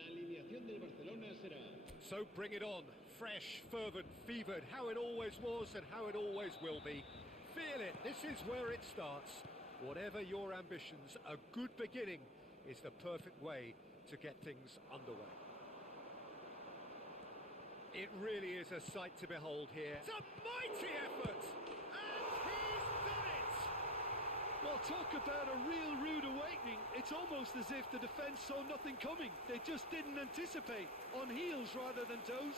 La alineación del Barcelona será... So bring it on. Fresh, fervent, fevered, how it always was and how it always will be. Feel it, this is where it starts. Whatever your ambitions, a good beginning is the perfect way to get things underway. It really is a sight to behold here. It's a mighty effort! And he's done it! Well, talk about a real rude awakening. It's almost as if the defence saw nothing coming. They just didn't anticipate. On heels rather than toes.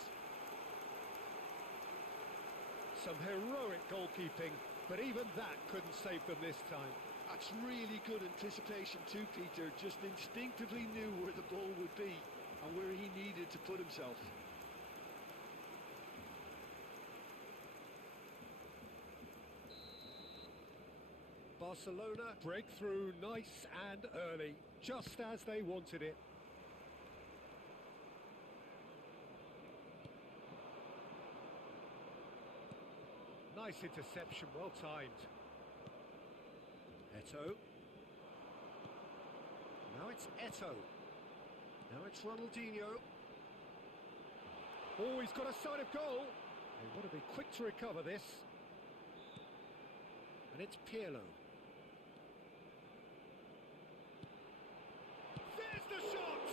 Some heroic goalkeeping, but even that couldn't save them this time. That's really good anticipation too, Peter. Just instinctively knew where the ball would be and where he needed to put himself. Barcelona breakthrough nice and early, just as they wanted it. Nice interception, well timed. Eto'o. Now it's Eto'o. Now it's Ronaldinho. Oh, he's got a sight of goal. They want to be quick to recover this. And it's Pirlo. There's the shot!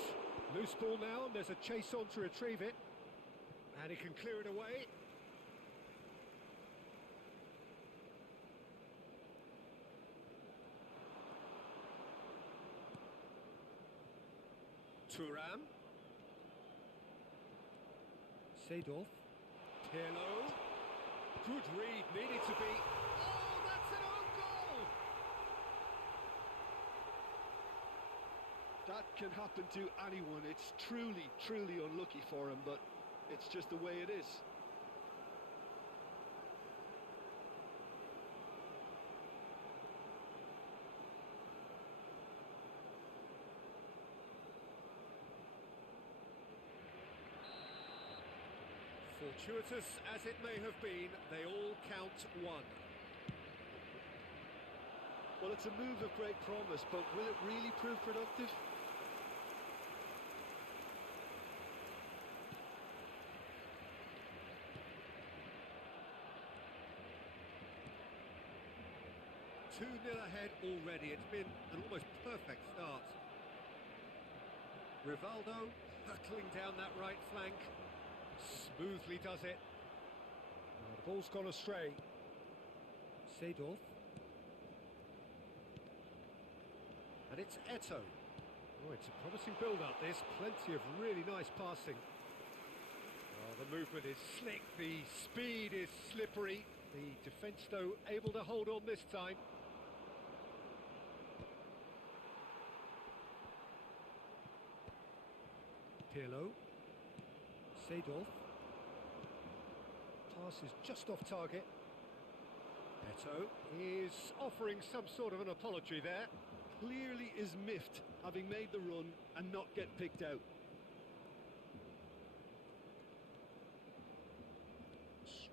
Loose ball now, and there's a chase on to retrieve it. And he can clear it away. Thuram. Seedorf. Pirlo. Good read, needed to be. Oh, that's an own goal! That can happen to anyone. It's truly, truly unlucky for him, but it's just the way it is. Fortuitous as it may have been, they all count one. Well, it's a move of great promise, but will it really prove productive? Two 2-0 ahead already. It's been an almost perfect start. Rivaldo hurtling down that right flank. Smoothly does it. Oh, the ball's gone astray. Seedorf. And it's Eto'o. Oh, it's a promising build-up, this. Plenty of really nice passing. Oh, the movement is slick, the speed is slippery. The defence, though, able to hold on this time. Pirlo. Seedorf. Pass is just off target. Eto'o is offering some sort of an apology there. Clearly is miffed, having made the run and not get picked out.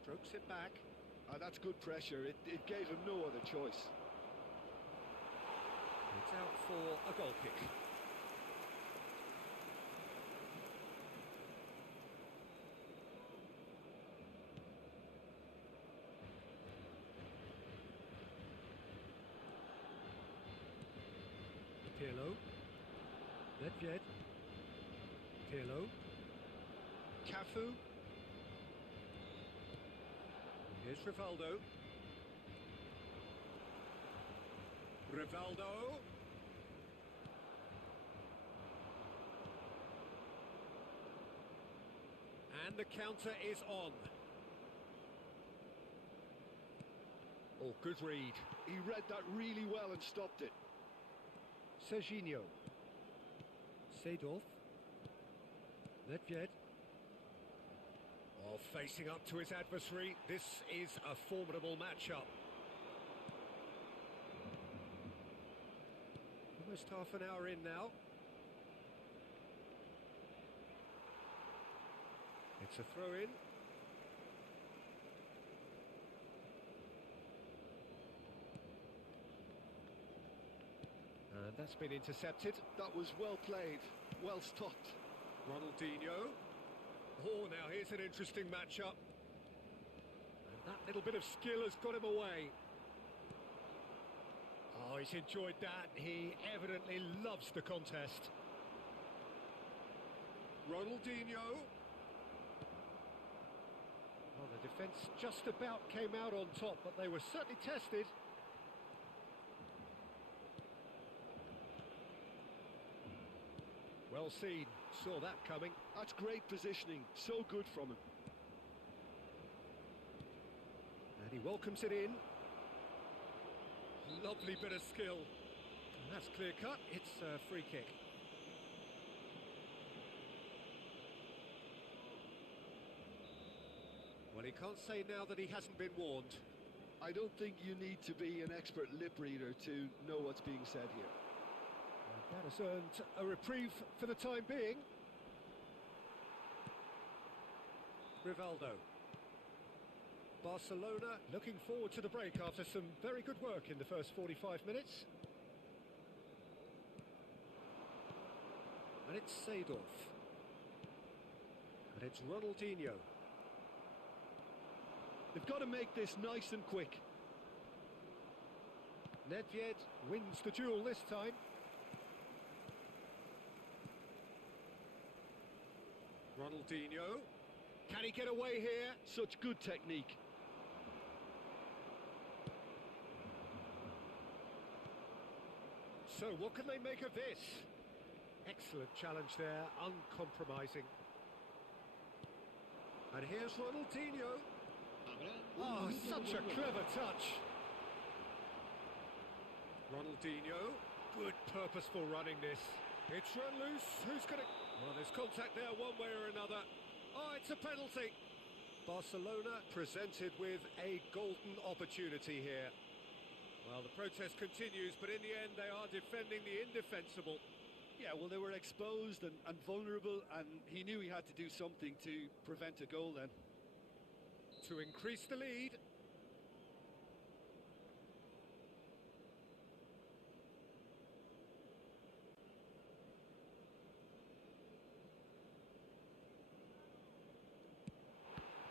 Strokes it back. That's good pressure. It gave him no other choice. It's out for a goal kick. Pirlo. Nedved. Pirlo. Cafu. Here's Rivaldo. Rivaldo. And the counter is on. Oh, good read. He read that really well and stopped it. Serginho. Seedorf. Nedved. Oh, facing up to his adversary. This is a formidable matchup. Almost half an hour in now. It's a throw-in. And that's been intercepted. That was well played, well stopped. Ronaldinho. Oh, now here's an interesting matchup. And that little bit of skill has got him away. Oh, he's enjoyed that. He evidently loves the contest. Ronaldinho. Well, the defence just about came out on top, but they were certainly tested. Well seen, saw that coming. That's great positioning, so good from him. And he welcomes it in. Lovely bit of skill. And that's clear cut, it's a free kick. Well, he can't say now that he hasn't been warned. I don't think you need to be an expert lip reader to know what's being said here. And that has earned a reprieve for the time being. Rivaldo. Barcelona looking forward to the break after some very good work in the first 45 minutes. And it's Seedorf. And it's Ronaldinho. They've got to make this nice and quick. Nedved wins the duel this time. Ronaldinho. Can he get away here? Such good technique. So what can they make of this? Excellent challenge there, uncompromising. And here's Ronaldinho. Oh, such a clever touch. Ronaldinho, good purposeful running this. It's run loose, who's going to... Well, there's contact there one way or another. Oh, it's a penalty. Barcelona presented with a golden opportunity here. Well, the protest continues, but in the end they are defending the indefensible. Yeah, well, they were exposed and vulnerable, and he knew he had to do something to prevent a goal then. To increase the lead.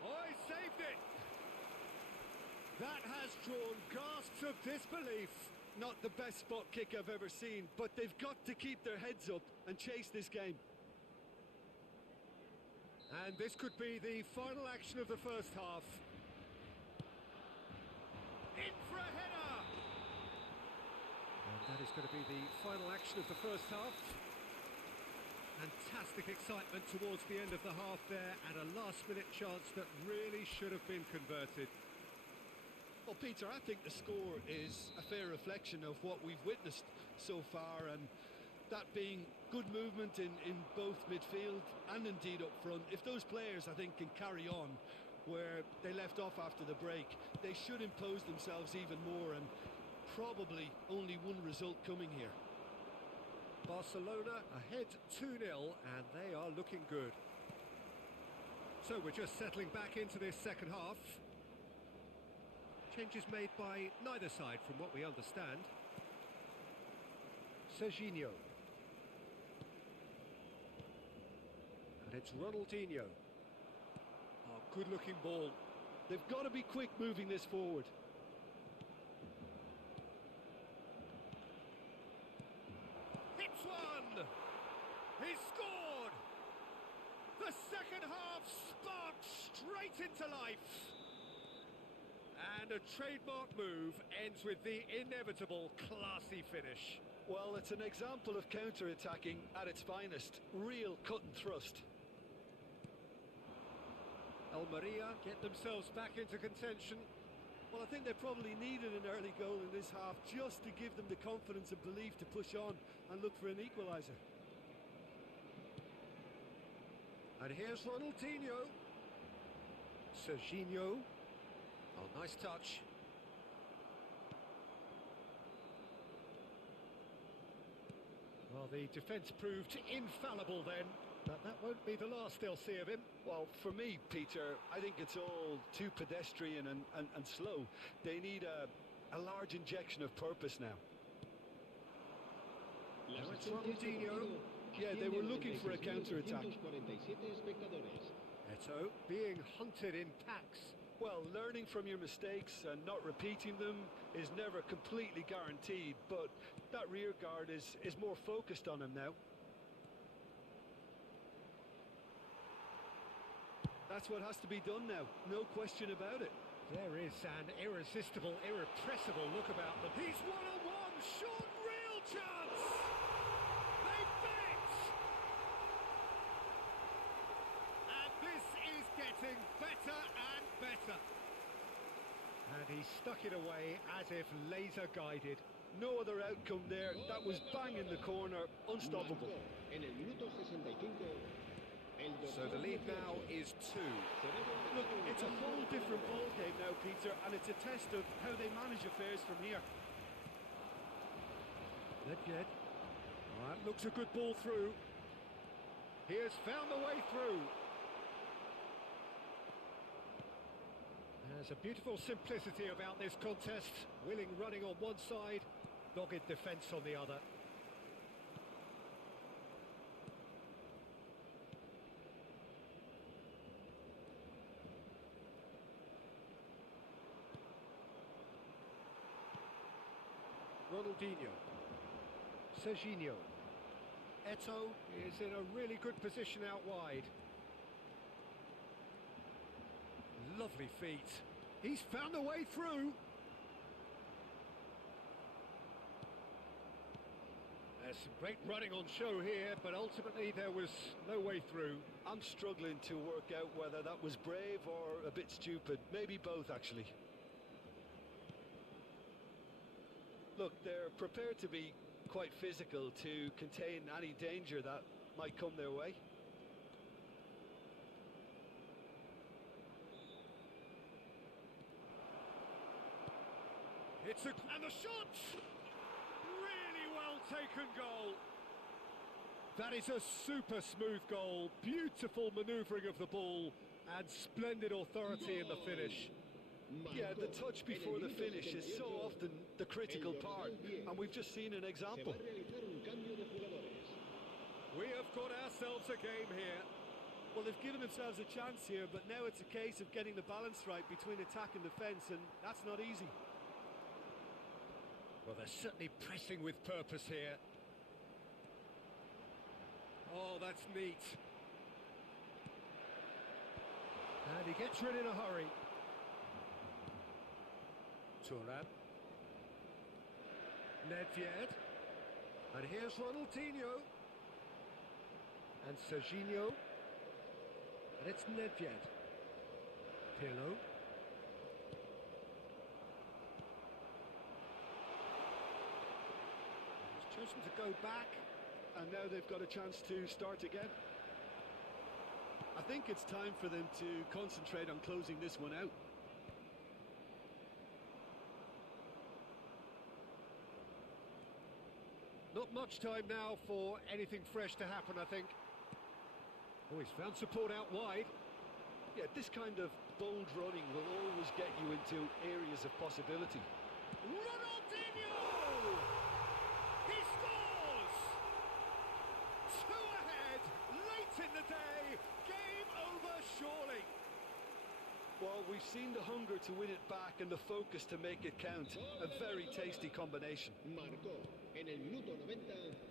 Oh, he saved it! That has drawn gasps of disbelief. Not the best spot kick I've ever seen, but they've got to keep their heads up and chase this game. And this could be the final action of the first half. In for a header! And that is going to be the final action of the first half. Fantastic excitement towards the end of the half there, and a last-minute chance that really should have been converted. Well, Peter, I think the score is a fair reflection of what we've witnessed so far, and that being good movement in both midfield and indeed up front. If those players, I think, can carry on where they left off after the break, they should impose themselves even more, and probably only one result coming here. Barcelona ahead 2-0, and they are looking good. So we're just settling back into this second half. Changes made by neither side from what we understand. Serginho. And it's Ronaldinho. Oh, good looking ball. They've got to be quick moving this forward. Hits one! He scored! The second half sparks straight into life. And a trademark move ends with the inevitable classy finish. Well, it's an example of counter-attacking at its finest. Real cut and thrust. Almeria get themselves back into contention. Well, I think they probably needed an early goal in this half just to give them the confidence and belief to push on and look for an equaliser. And here's Ronaldinho. Serginho. Oh, nice touch. Well, the defence proved infallible then, but that won't be the last they'll see of him. Well, for me, Peter, I think it's all too pedestrian and slow. They need a large injection of purpose now. Now it's Ronaldinho. Yeah, they were looking for a counter-attack. Eto being hunted in packs. Well, learning from your mistakes and not repeating them is never completely guaranteed, but that rear guard is more focused on him now. That's what has to be done now, no question about it. There is an irresistible, irrepressible look about them. He's one-on-one, shot, real chance! They bet! And this is getting better and better. And he stuck it away as if laser guided. No other outcome there, that was bang in the corner, unstoppable. So the lead now is 2. Look, it's a whole different ballgame now, Peter, and it's a test of how they manage affairs from here. Nedved. That looks a good ball through. He has found the way through. There's a beautiful simplicity about this contest. Willing running on one side, dogged defence on the other. Ronaldinho, Serginho, Eto is in a really good position out wide. Lovely feet. He's found a way through. There's some great running on show here, but ultimately there was no way through. I'm struggling to work out whether that was brave or a bit stupid. Maybe both, actually. Look, they're prepared to be quite physical to contain any danger that might come their way. And the shot! Really well taken goal. That is a super smooth goal. Beautiful manoeuvring of the ball and splendid authority in the finish. Yeah, the touch before the finish is so often the critical part, and we've just seen an example. We have got ourselves a game here. Well, they've given themselves a chance here, but now it's a case of getting the balance right between attack and defence, and that's not easy. Well, they're certainly pressing with purpose here. Oh, that's neat. And he gets rid in a hurry. Turan. Nedved. And here's Ronaldinho. And Serginho. And it's Nedved. Pirlo. He's chosen to go back. And now they've got a chance to start again. I think it's time for them to concentrate on closing this one out. Not much time now for anything fresh to happen, I think. Oh, he's found support out wide. Yeah, this kind of bold running will always get you into areas of possibility. Ronaldinho! He scores! 2 ahead, late in the day. Game over, surely. Well, we've seen the hunger to win it back and the focus to make it count. A very tasty combination.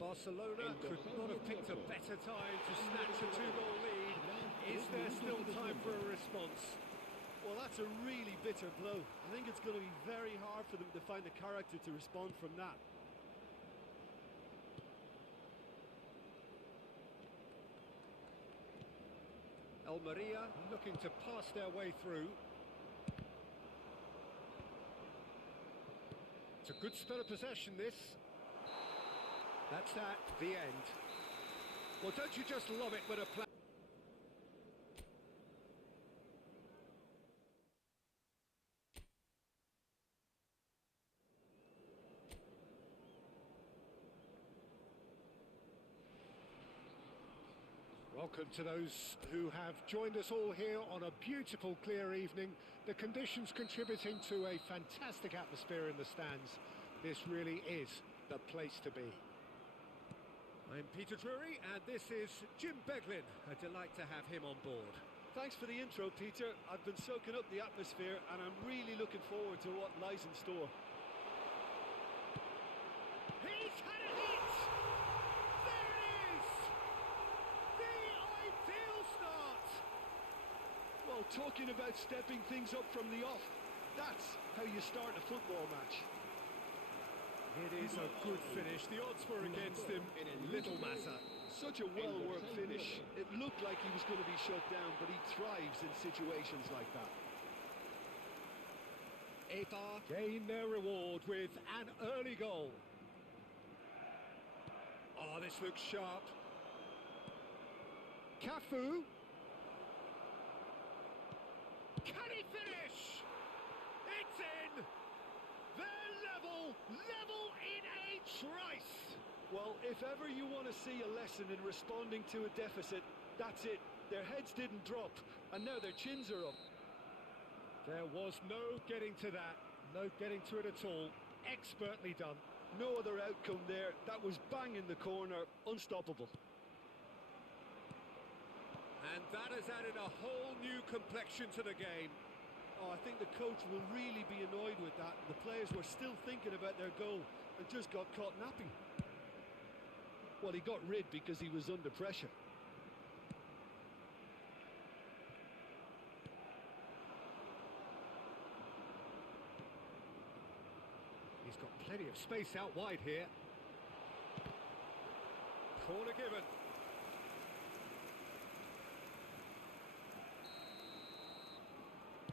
Barcelona could not have picked a better time to snatch a 2-goal lead. Is there still time for a response? Well, that's a really bitter blow. I think it's going to be very hard for them to find the character to respond from that. Almeria looking to pass their way through. It's a good spell of possession, this. That's at the end. Well, don't you just love it when a player... Welcome to those who have joined us all here on a beautiful, clear evening. The conditions contributing to a fantastic atmosphere in the stands. This really is the place to be. I'm Peter Drury, and this is Jim Beglin. A delight to have him on board. Thanks for the intro, Peter. I've been soaking up the atmosphere and I'm really looking forward to what lies in store. He's had a hit! There it is! The ideal start! Well, talking about stepping things up from the off, that's how you start a football match. It is a good finish. The odds were against him. Little matter. Such a well-worked finish. It looked like he was going to be shut down, but he thrives in situations like that. Eibar gain their reward with an early goal. Oh, this looks sharp. Cafu. Can he finish? It's in! They're level in a trice! Well, if ever you want to see a lesson in responding to a deficit, that's it. Their heads didn't drop, and now their chins are up. There was no getting to that, no getting to it at all. Expertly done. No other outcome there. That was bang in the corner, unstoppable. And that has added a whole new complexion to the game. Oh, I think the coach will really be annoyed with that. The players were still thinking about their goal and just got caught napping. Well, he got rid because he was under pressure. He's got plenty of space out wide here. Corner given.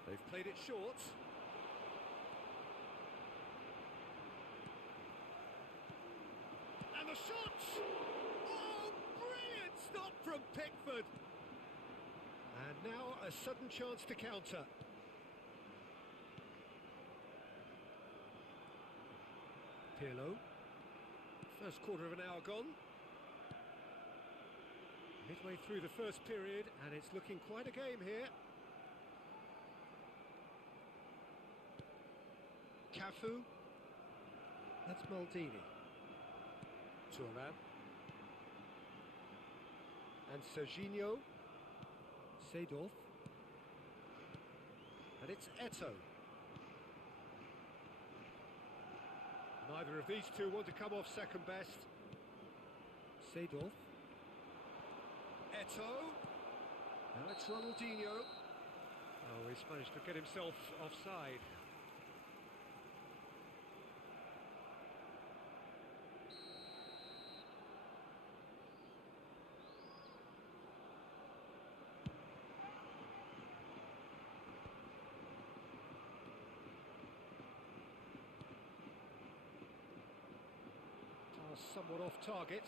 They've played it short. And the shot! Oh, brilliant stop from Pickford. And now a sudden chance to counter. Pirlo. First quarter of an hour gone. Midway through the first period, and it's looking quite a game here. Cafu. That's Maldini. Thuram. And Serginho. Seedorf. And it's Eto'o. Neither of these two want to come off second best. Seedorf. Eto'o. Now it's Ronaldinho. Oh, he's managed to get himself offside. Somewhat off target.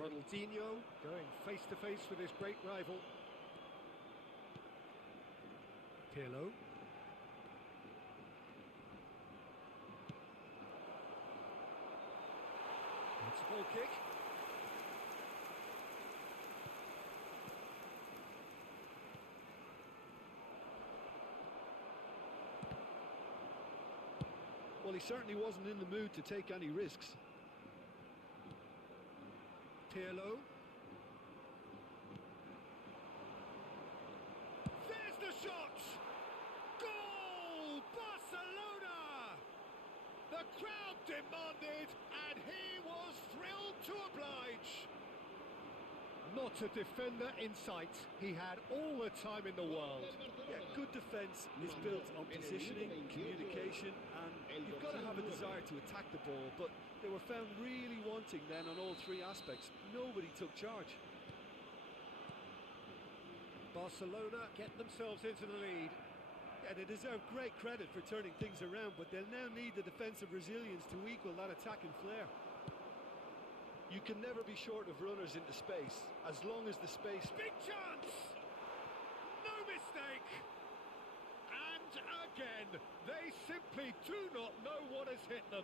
Ronaldinho going face to face with his great rival. Pirlo. It's a goal kick. Well, he certainly wasn't in the mood to take any risks. Pirlo. There's the shot! Goal! Barcelona! The crowd demanded, and he was thrilled to oblige. Not a defender in sight. He had all the time in the world. Yeah, good defence is built on positioning, communication, and you've got to have a desire to attack the ball, but they were found really wanting then on all three aspects. Nobody took charge. Barcelona get themselves into the lead. Yeah, they deserve great credit for turning things around, but they'll now need the defensive resilience to equal that attacking flair. You can never be short of runners into space, as long as the space... Big chance! No mistake! And again, they simply do not know what has hit them.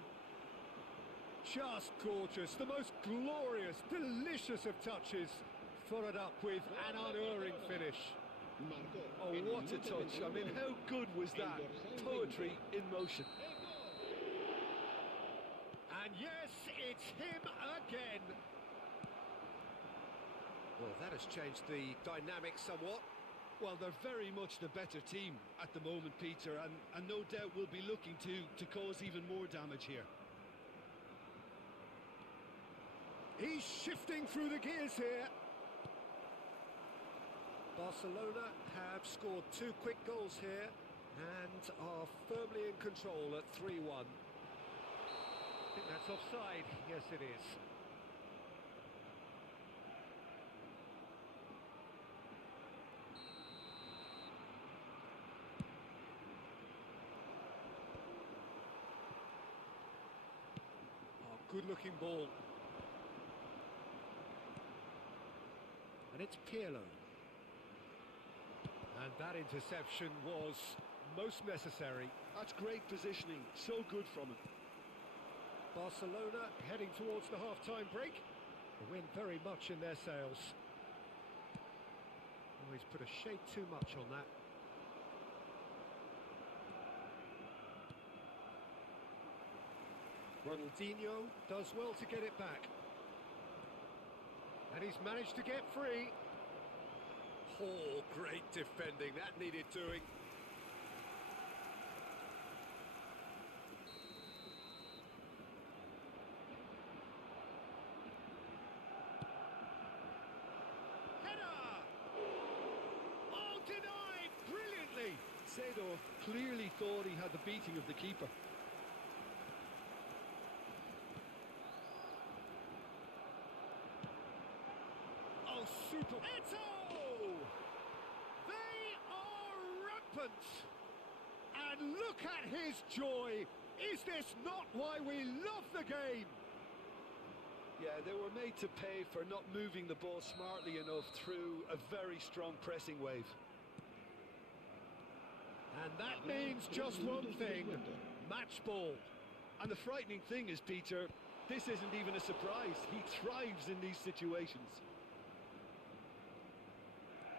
Just gorgeous, the most glorious, delicious of touches. Followed up with an unerring finish. Oh, what a touch. I mean, how good was that? Poetry in motion. And yes, Yes, it's him again. Well, that has changed the dynamic somewhat. Well, they're very much the better team at the moment, Peter, and no doubt will be looking to cause even more damage here. He's shifting through the gears here. Barcelona have scored 2 quick goals here and are firmly in control at 3-1. I think that's offside. Yes, it is. Oh, good-looking ball. And it's Pirlo. And that interception was most necessary. That's great positioning, so good from him. Barcelona heading towards the half-time break. The wind very much in their sails. Oh, he's put a shade too much on that. Ronaldinho does well to get it back. And he's managed to get free. Oh, great defending. That needed doing. Seedorf clearly thought he had the beating of the keeper. Oh, super! Eto! They are rampant! And look at his joy! Is this not why we love the game? Yeah, they were made to pay for not moving the ball smartly enough through a very strong pressing wave. And that means just one thing, match ball. And the frightening thing is, Peter, this isn't even a surprise. He thrives in these situations.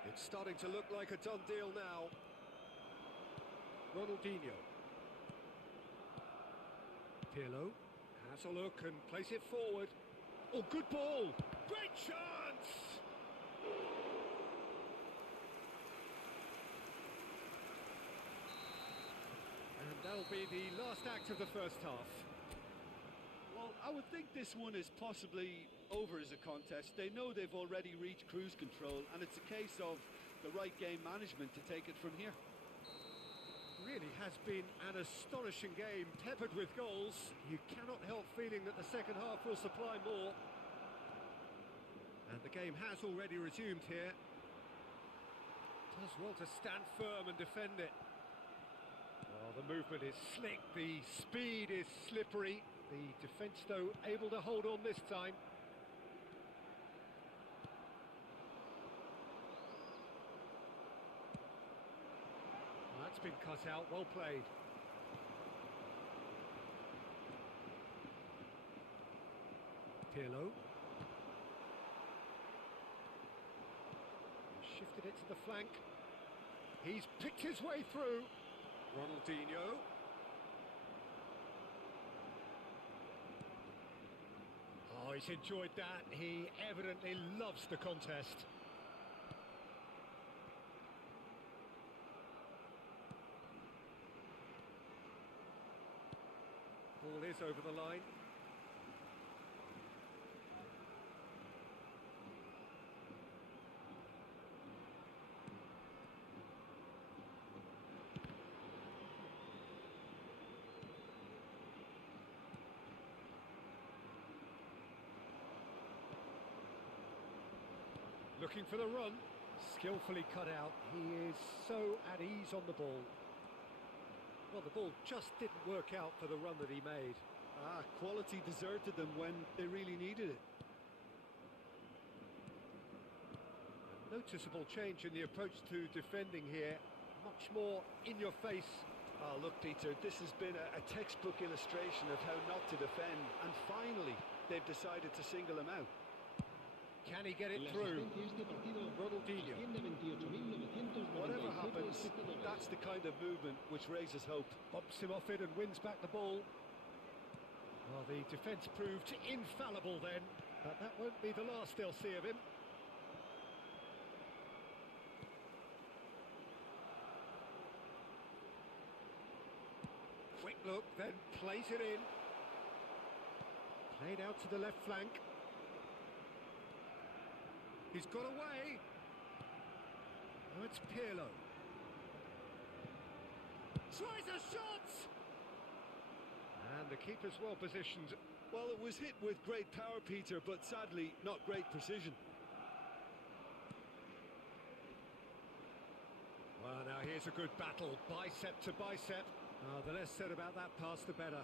It's starting to look like a done deal now. Ronaldinho. Pirlo has a look and plays it forward. Oh, good ball! Great chance! And that'll be the last act of the first half. Well, I would think this one is possibly over as a contest. They know they've already reached cruise control, and it's a case of the right game management to take it from here. Really has been an astonishing game, peppered with goals. You cannot help feeling that the second half will supply more. And the game has already resumed here. Does well to stand firm and defend it. Well, the movement is slick, the speed is slippery. The defence, though, able to hold on this time. That's been cut out, well played. Pirlo. Shifted it to the flank. He's picked his way through. Ronaldinho. Oh, he's enjoyed that. He evidently loves the contest. Ball is over the line. Looking for the run. Skillfully cut out. He is so at ease on the ball. Well, the ball just didn't work out for the run that he made. Quality deserted them when they really needed it. A noticeable change in the approach to defending here. Much more in your face. Oh, look, Peter, this has been a textbook illustration of how not to defend. And finally, they've decided to single him out. Can he get it through? Ronaldinho. Whatever happens, that's the kind of movement which raises hope. Bumps him off it and wins back the ball. Well, the defence proved infallible then, but that won't be the last they'll see of him. Quick look, then plays it in. Played out to the left flank. He's got away. Now it's Pirlo. Tries a shot! And the keeper's well positioned. Well, it was hit with great power, Peter, but sadly not great precision. Well, now here's a good battle, bicep to bicep. The less said about that pass, the better.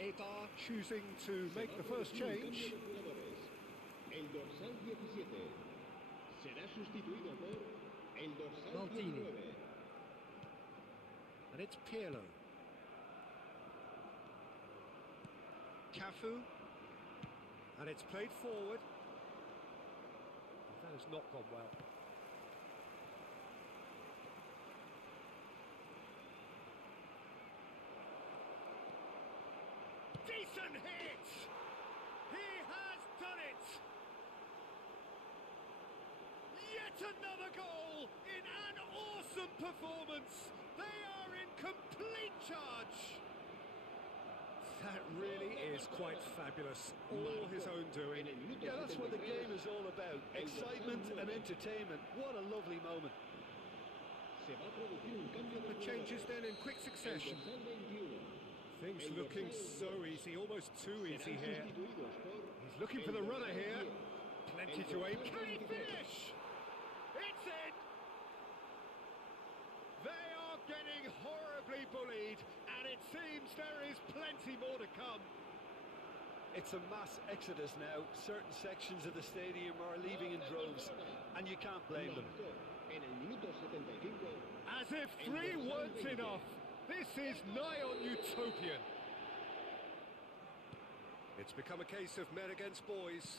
Eva choosing to make the first change. El dorsal 17 será sustituido por el dorsal Maldini. 19. And it's Pirlo. Cafu. And it's played forward. That has not gone well. Decent hit! He has done it! Yet another goal in an awesome performance! They are in complete charge! That really is quite fabulous. All his own doing. Yeah, that's what the game is all about. Excitement and entertainment. What a lovely moment. Se va a producir un cambio de The changes then in quick El succession. dorsal 21. Things looking so easy, almost too easy Serán here. sustituidos por He's looking for the runner here. Plenty to aim. Can he finish? It's in! They are getting horribly bullied, and it seems there is plenty more to come. It's a mass exodus now. Certain sections of the stadium are leaving in droves, and you can't blame them. Marcó en el minuto 75. As if three weren't enough. This is nigh on utopian. It's become a case of men against boys.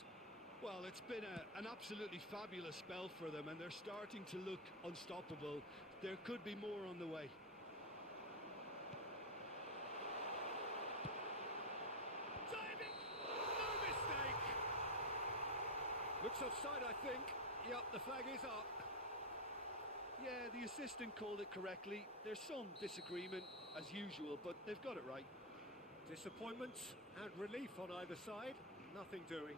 Well, it's been an absolutely fabulous spell for them, and they're starting to look unstoppable. There could be more on the way. Diving! No mistake! Looks offside, I think. Yup, the flag is up. Yeah, the assistant called it correctly. There's some disagreement, as usual, but they've got it right. Disappointment and relief on either side. Nothing doing.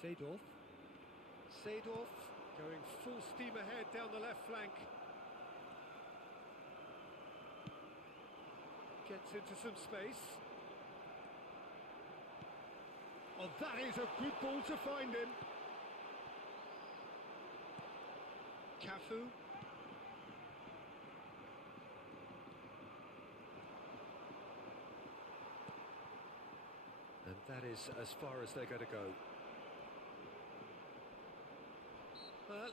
Seedorf. Seedorf going full steam ahead down the left flank. Gets into some space. Oh, that is a good ball to find him. Cafu. And that is as far as they're going to go.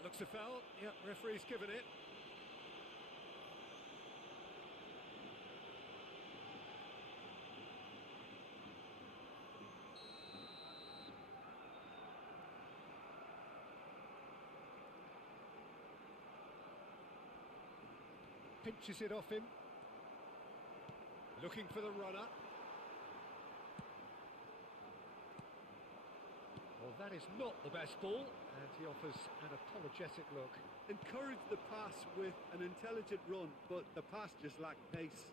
Looks a foul. Yep, referee's given it. Pinches it off him. Looking for the runner. Well, that is not the best ball, and he offers an apologetic look. Encourage the pass with an intelligent run, but the pass just lacked pace.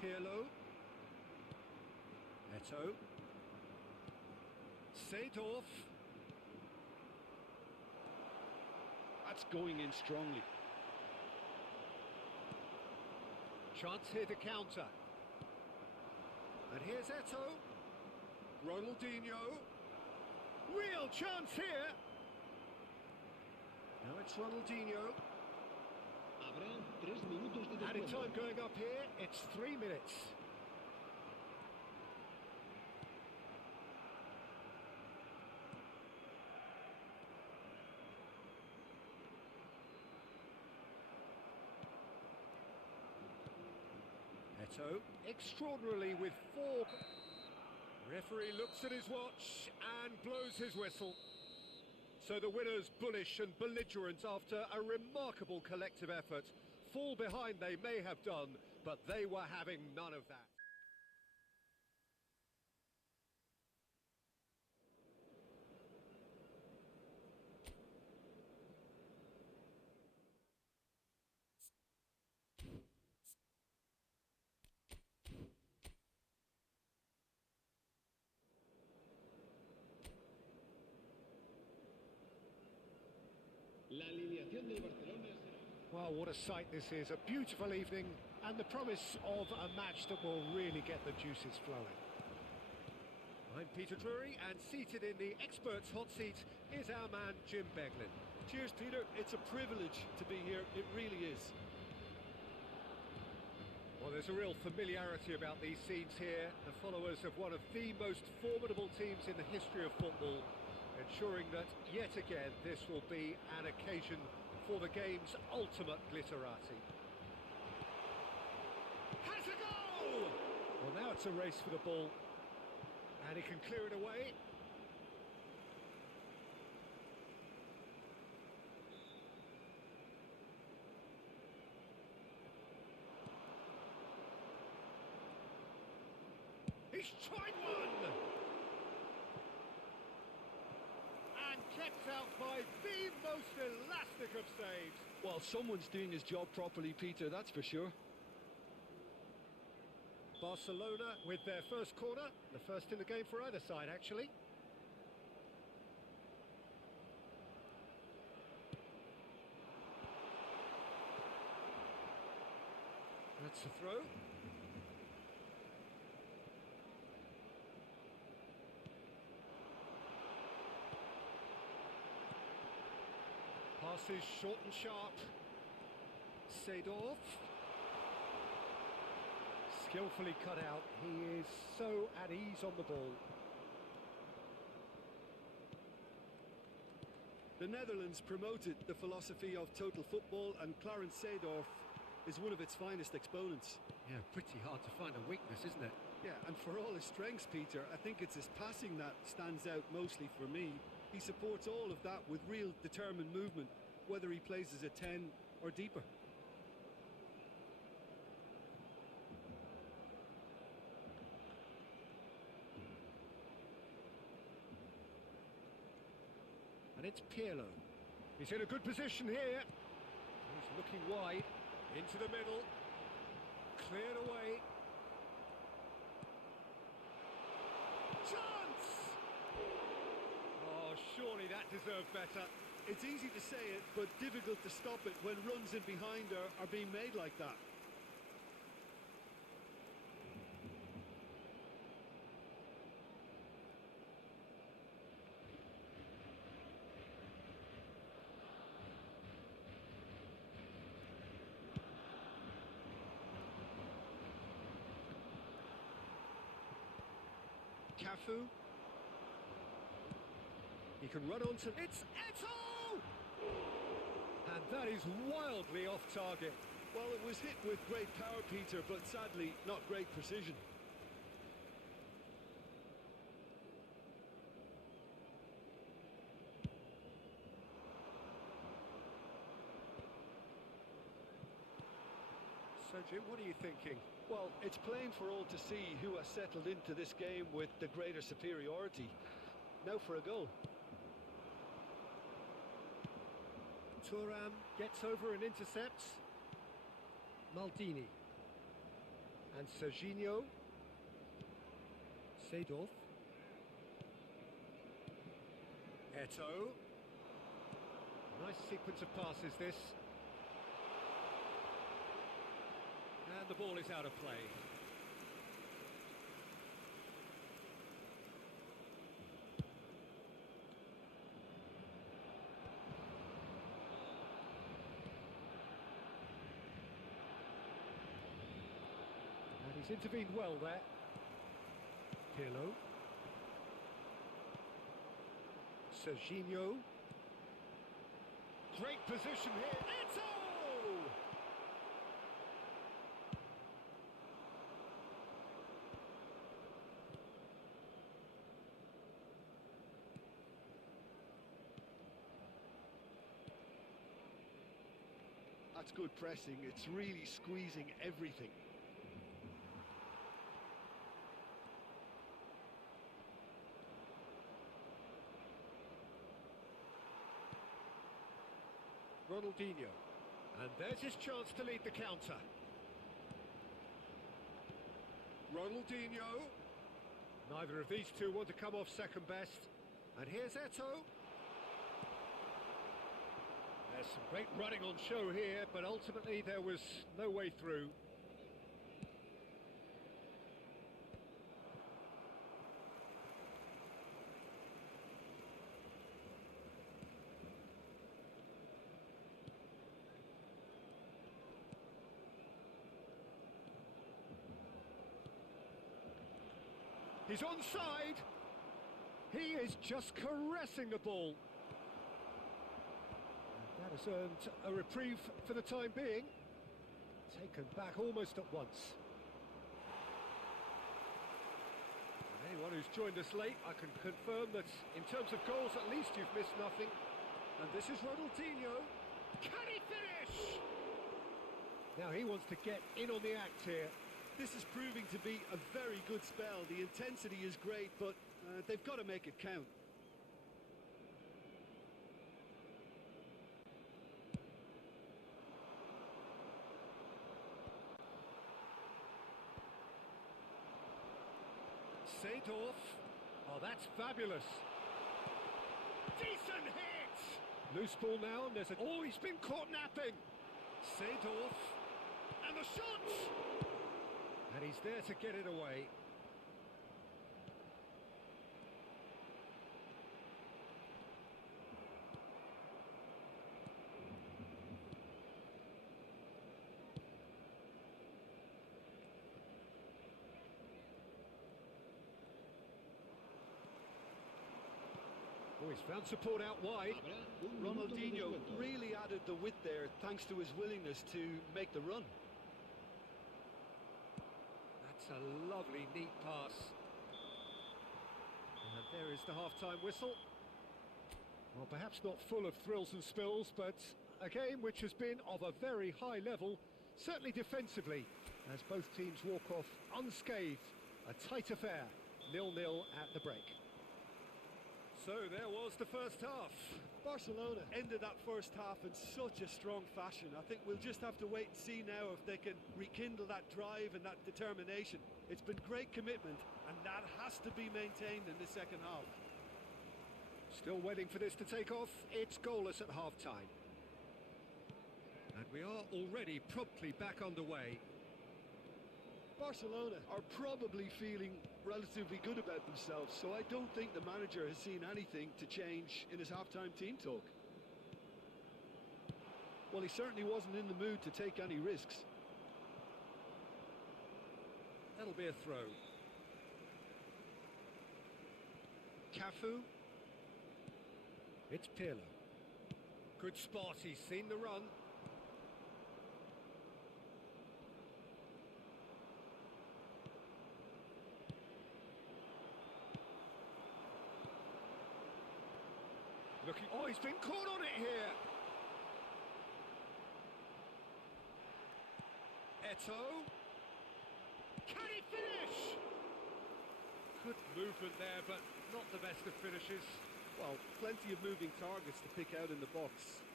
Pirlo. Eto. Seedorf. That's going in strongly. Chance here to counter. And here's Eto. Ronaldinho. Real chance here. Now it's Ronaldinho. Habrá 3 minutos de Added descuento. time going up here. It's 3 minutes. Eto, extraordinarily with 4. Referee looks at his watch and blows his whistle. So the winners, bullish and belligerent after a remarkable collective effort. Fall behind they may have done, but they were having none of that. La alineación del Barcelona será... Well, what a sight this is. A beautiful evening and the promise of a match that will really get the juices flowing. I'm Peter Drury, and seated in the experts' hot seat is our man Jim Beglin. Cheers, Peter. It's a privilege to be here. It really is. Well, there's a real familiarity about these scenes here. The followers of one of the most formidable teams in the history of football, ensuring that, yet again, this will be an occasion for the game's ultimate glitterati. Has a goal! Well, now it's a race for the ball, and he can clear it away. He's tried one! And kept out by the most elastic of saves. Well, someone's doing his job properly, Peter, that's for sure. Barcelona with their first corner, the first in the game for either side, actually. That's a throw. Passes short and sharp. Seedorf. Skillfully cut out. He is so at ease on the ball. The Netherlands promoted the philosophy of total football, and Clarence Seedorf is one of its finest exponents. Yeah, pretty hard to find a weakness, isn't it? Yeah, and for all his strengths, Peter, I think it's his passing that stands out mostly for me. He supports all of that with real determined movement, whether he plays as a 10 or deeper. And it's Pirlo. He's in a good position here. He's looking wide, into the middle, cleared away. Chance! Oh, surely that deserved better. It's easy to say it, but difficult to stop it when runs in behind are being made like that. Cafu. He can run onto... It's Eto'o! And that is wildly off target. Well, it was hit with great power, Peter, but sadly not great precision. So, Jim, what are you thinking? Well, it's plain for all to see who has settled into this game with the greater superiority. Now for a goal. Thuram gets over and intercepts. Maldini. And Serginho. Seedorf. Eto'o. Nice sequence of passes, this. And the ball is out of play. And he's intervened well there. Pirlo. Serginho. Great position here. Eto'o! That's good pressing. It's really squeezing everything. Ronaldinho. And there's his chance to lead the counter. Ronaldinho. Neither of these two want to come off second best. And here's Eto'o. There's some great running on show here, but ultimately there was no way through. He's onside. He is just caressing the ball. And that has earned a reprieve for the time being. Taken back almost at once. And anyone who's joined us late, I can confirm that in terms of goals, at least you've missed nothing. And this is Ronaldinho. Can he finish? Now he wants to get in on the act here. This is proving to be a very good spell. The intensity is great, but they've got to make it count. Seedorf. Oh, that's fabulous. Decent hit! Loose ball now, and there's a... Oh, he's been caught napping! Seedorf. And the shot! And he's there to get it away. Oh, he's found support out wide. Ronaldinho really added the width there thanks to his willingness to make the run. That's a lovely, neat pass. And there is the half-time whistle. Well, perhaps not full of thrills and spills, but a game which has been of a very high level, certainly defensively, as both teams walk off unscathed. A tight affair, 0-0 at the break. So there was the first half. Barcelona ended that first half in such a strong fashion. I think we'll just have to wait and see now if they can rekindle that drive and that determination. It's been great commitment, and that has to be maintained in the second half. Still waiting for this to take off. It's goalless at half-time. And we are already promptly back underway. Barcelona are probably feeling relatively good about themselves, so I don't think the manager has seen anything to change in his half-time team talk. Well, he certainly wasn't in the mood to take any risks. That'll be a throw. Cafu. It's Pirlo. Good spot, he's seen the run. Looking, oh, he's been caught on it here. Eto'o. Can he finish? Good movement there, but not the best of finishes. Well, plenty of moving targets to pick out in the box.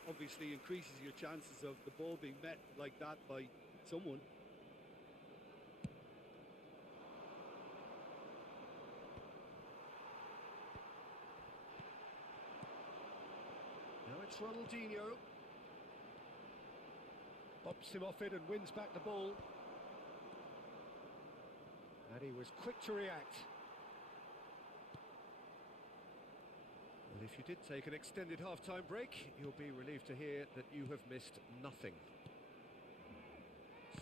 Obviously increases your chances of the ball being met like that by someone. Now it's Ronaldinho. Bops him off it and wins back the ball. And he was quick to react. Well, if you did take an extended half-time break, you'll be relieved to hear that you have missed nothing.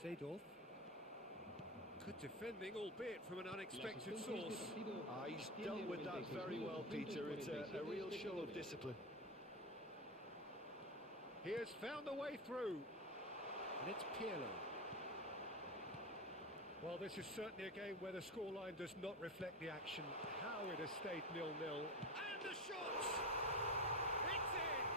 Seedorf. Good defending, albeit from an unexpected source. He's dealt with that very well, Peter. It's a real show of discipline. He has found a way through. And it's Pirlo. Well, this is certainly a game where the scoreline does not reflect the action. How it has stayed 0-0. And the shot! It's in!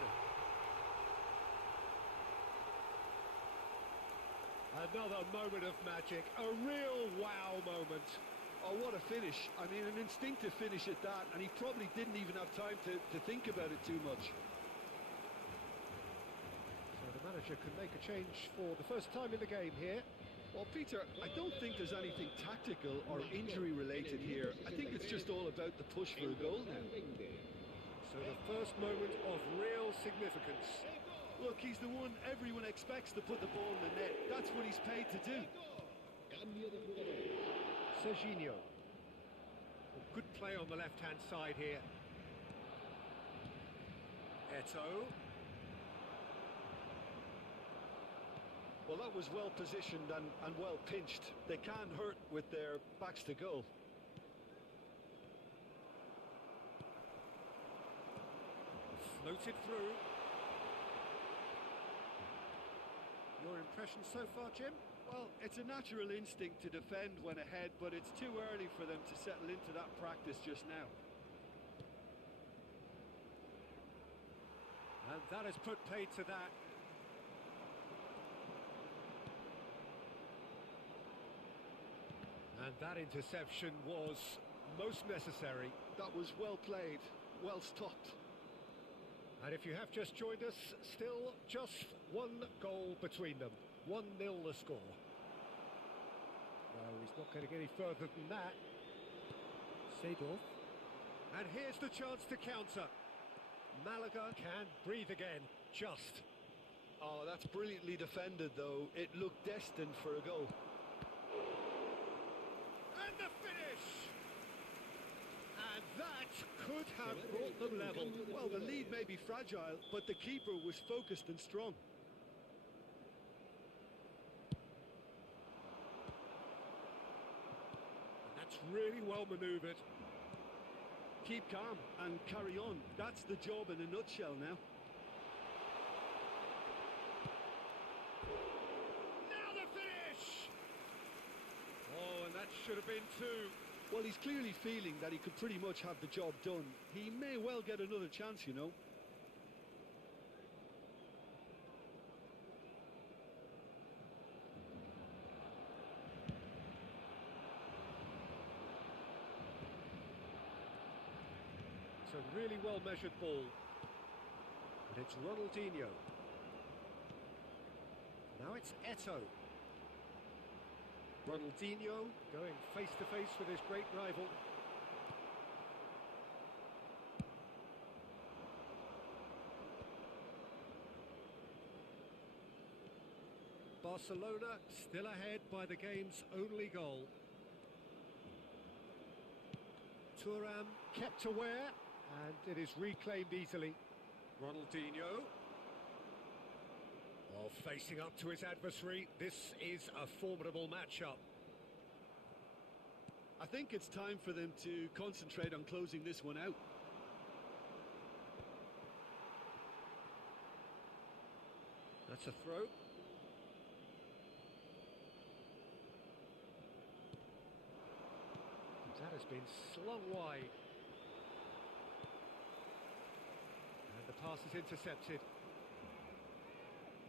Another moment of magic, a real wow moment. Oh, what a finish. I mean, an instinctive finish at that, and he probably didn't even have time to think about it too much. So the manager can make a change for the first time in the game here. Well, Peter, I don't think there's anything tactical or injury-related here. I think it's just all about the push for a goal now. So the first moment of real significance. Look, he's the one everyone expects to put the ball in the net. That's what he's paid to do. Serginho. Well, good play on the left-hand side here. Eto'o. Well, that was well positioned and well pinched. They can't hurt with their backs to goal. Floated through. Your impression so far, Jim? Well, it's a natural instinct to defend when ahead, but it's too early for them to settle into that practice just now. And that has put paid to that. And that interception was most necessary. That was well played, well stopped. And if you have just joined us, still just one goal between them. 1-0 the score. No, he's not getting any further than that. Seedorf. And here's the chance to counter. Malaga can breathe again, just. Oh, that's brilliantly defended, though. It looked destined for a goal. And the finish! And that could have brought them level. Well, the lead may be fragile, but the keeper was focused and strong. That's really well manoeuvred. Keep calm and carry on. That's the job in a nutshell now. Now the finish! Oh, and that should have been two. Well, he's clearly feeling that he could pretty much have the job done. He may well get another chance, you know. It's a really well-measured ball. And it's Ronaldinho. Now it's Eto'o. Ronaldinho going face-to-face with his great rival. Barcelona still ahead by the game's only goal. Thuram kept aware, and it is reclaimed easily. Ronaldinho. Oh, facing up to his adversary, this is a formidable matchup. I think it's time for them to concentrate on closing this one out. That's a throw. That has been slung wide. And the pass is intercepted.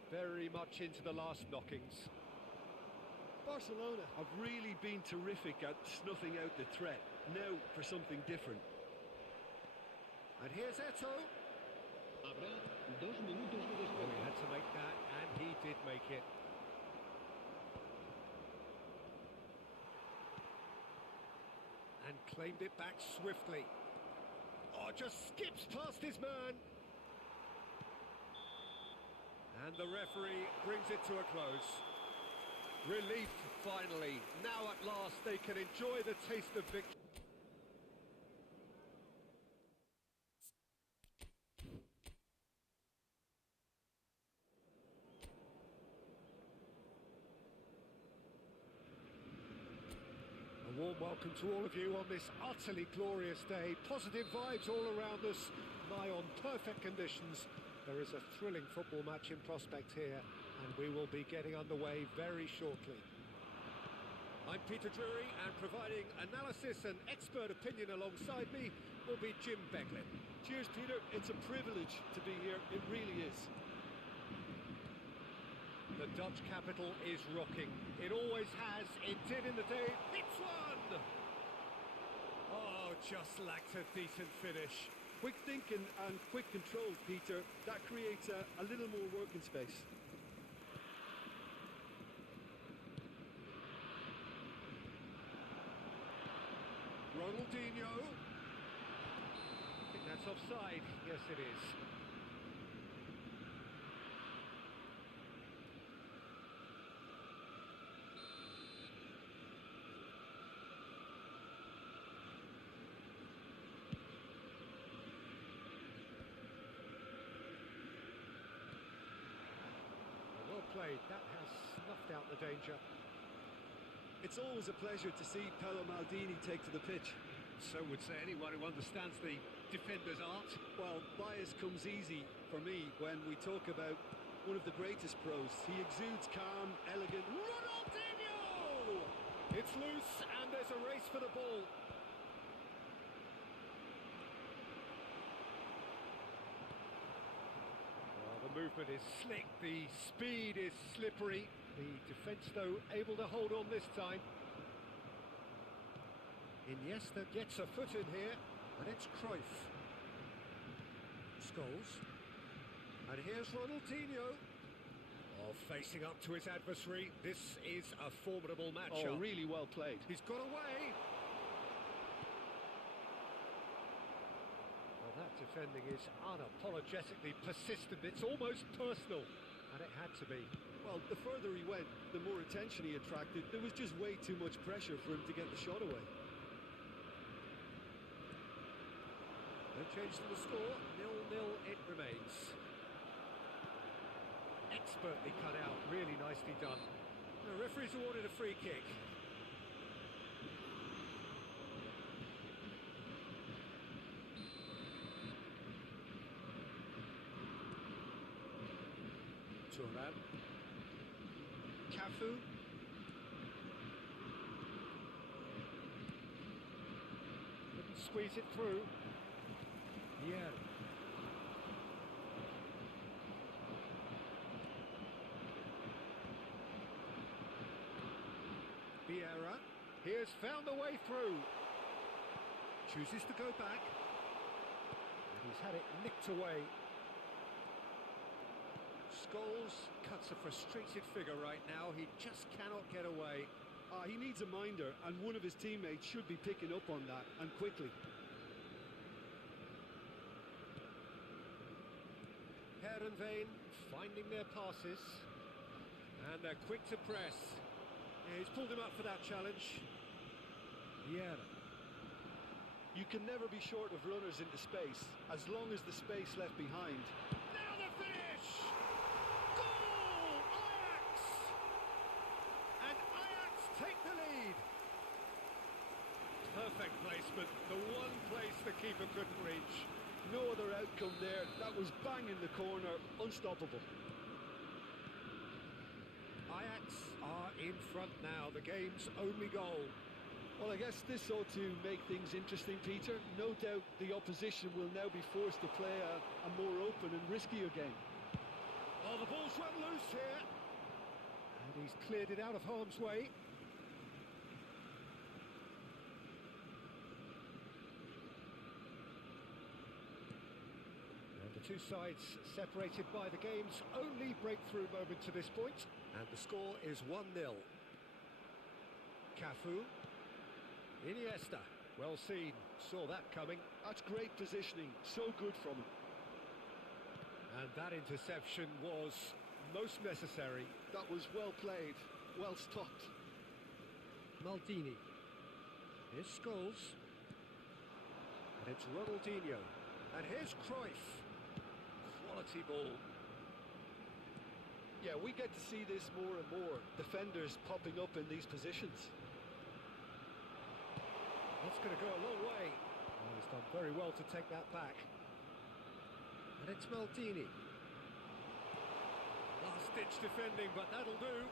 Very much into the last knockings. Barcelona have really been terrific at snuffing out the threat. Now for something different. And here's Eto'o. Habrá 2 minutos de Oh, descuento. he had to make that, and he did make it. And claimed it back swiftly. Oh, just skips past his man. And the referee brings it to a close. Relief, finally. Now at last they can enjoy the taste of victory. A warm welcome to all of you on this utterly glorious day. Positive vibes all around us, nigh on perfect conditions. There is a thrilling football match in prospect here, and we will be getting underway very shortly. I'm Peter Drury, and providing analysis and expert opinion alongside me will be Jim Beglin. Cheers, Peter. It's a privilege to be here. It really is. The Dutch capital is rocking. It always has. It did in the day. It's one! Oh, just lacked a decent finish. Quick thinking and quick control, Peter. That creates a little more working space. Ronaldinho. I think that's offside. Yes, it is. Well played. That has snuffed out the danger. It's always a pleasure to see Paolo Maldini take to the pitch. So would say anyone who understands the defender's art. Well, bias comes easy for me when we talk about one of the greatest pros. He exudes calm, elegant. Ronaldinho! It's loose and there's a race for the ball. Well, the movement is slick, the speed is slippery. The defence, though, able to hold on this time. Iniesta gets a foot in here, and it's Cruyff. Scholes. And here's Ronaldinho. Oh, facing up to his adversary. This is a formidable matchup. Oh, really well played. He's got away. Well, that defending is unapologetically persistent. It's almost personal, and it had to be. Well, the further he went, the more attention he attracted. There was just way too much pressure for him to get the shot away. No change to the score, 0-0 it remains. Expertly cut out, really nicely done. The referee's awarded a free kick. Turan. Cafu. Couldn't squeeze it through. Yeah. Vieira. He has found a way through. Chooses to go back. And he's had it nicked away. Scholes cuts a frustrated figure right now. He just cannot get away. He needs a minder, and one of his teammates should be picking up on that, and quickly. Heerenveen finding their passes. And they're quick to press. Yeah, he's pulled him up for that challenge. Vieira. You can never be short of runners into space, as long as the space left behind. Now the finish! Goal! Ajax! And Ajax take the lead. Perfect placement, the one place the keeper couldn't reach. No other outcome there. That was bang in the corner, unstoppable. Ajax are in front now, the game's only goal. Well, I guess this ought to make things interesting, Peter. No doubt the opposition will now be forced to play a more open and riskier game. Oh, the ball's run loose here. And he's cleared it out of harm's way. And the two sides separated by the game's only breakthrough moment to this point. And the score is 1-0. Cafu. Iniesta, well seen, saw that coming. That's great positioning, so good from him. And that interception was most necessary. That was well played, well stopped. Maldini. Here's Scholes. And it's Ronaldinho. And here's Cruyff. Quality ball. Yeah, we get to see this more and more. Defenders popping up in these positions. That's going to go a long way. Oh, he's done very well to take that back. And it's Maldini. Last-ditch defending, but that'll do.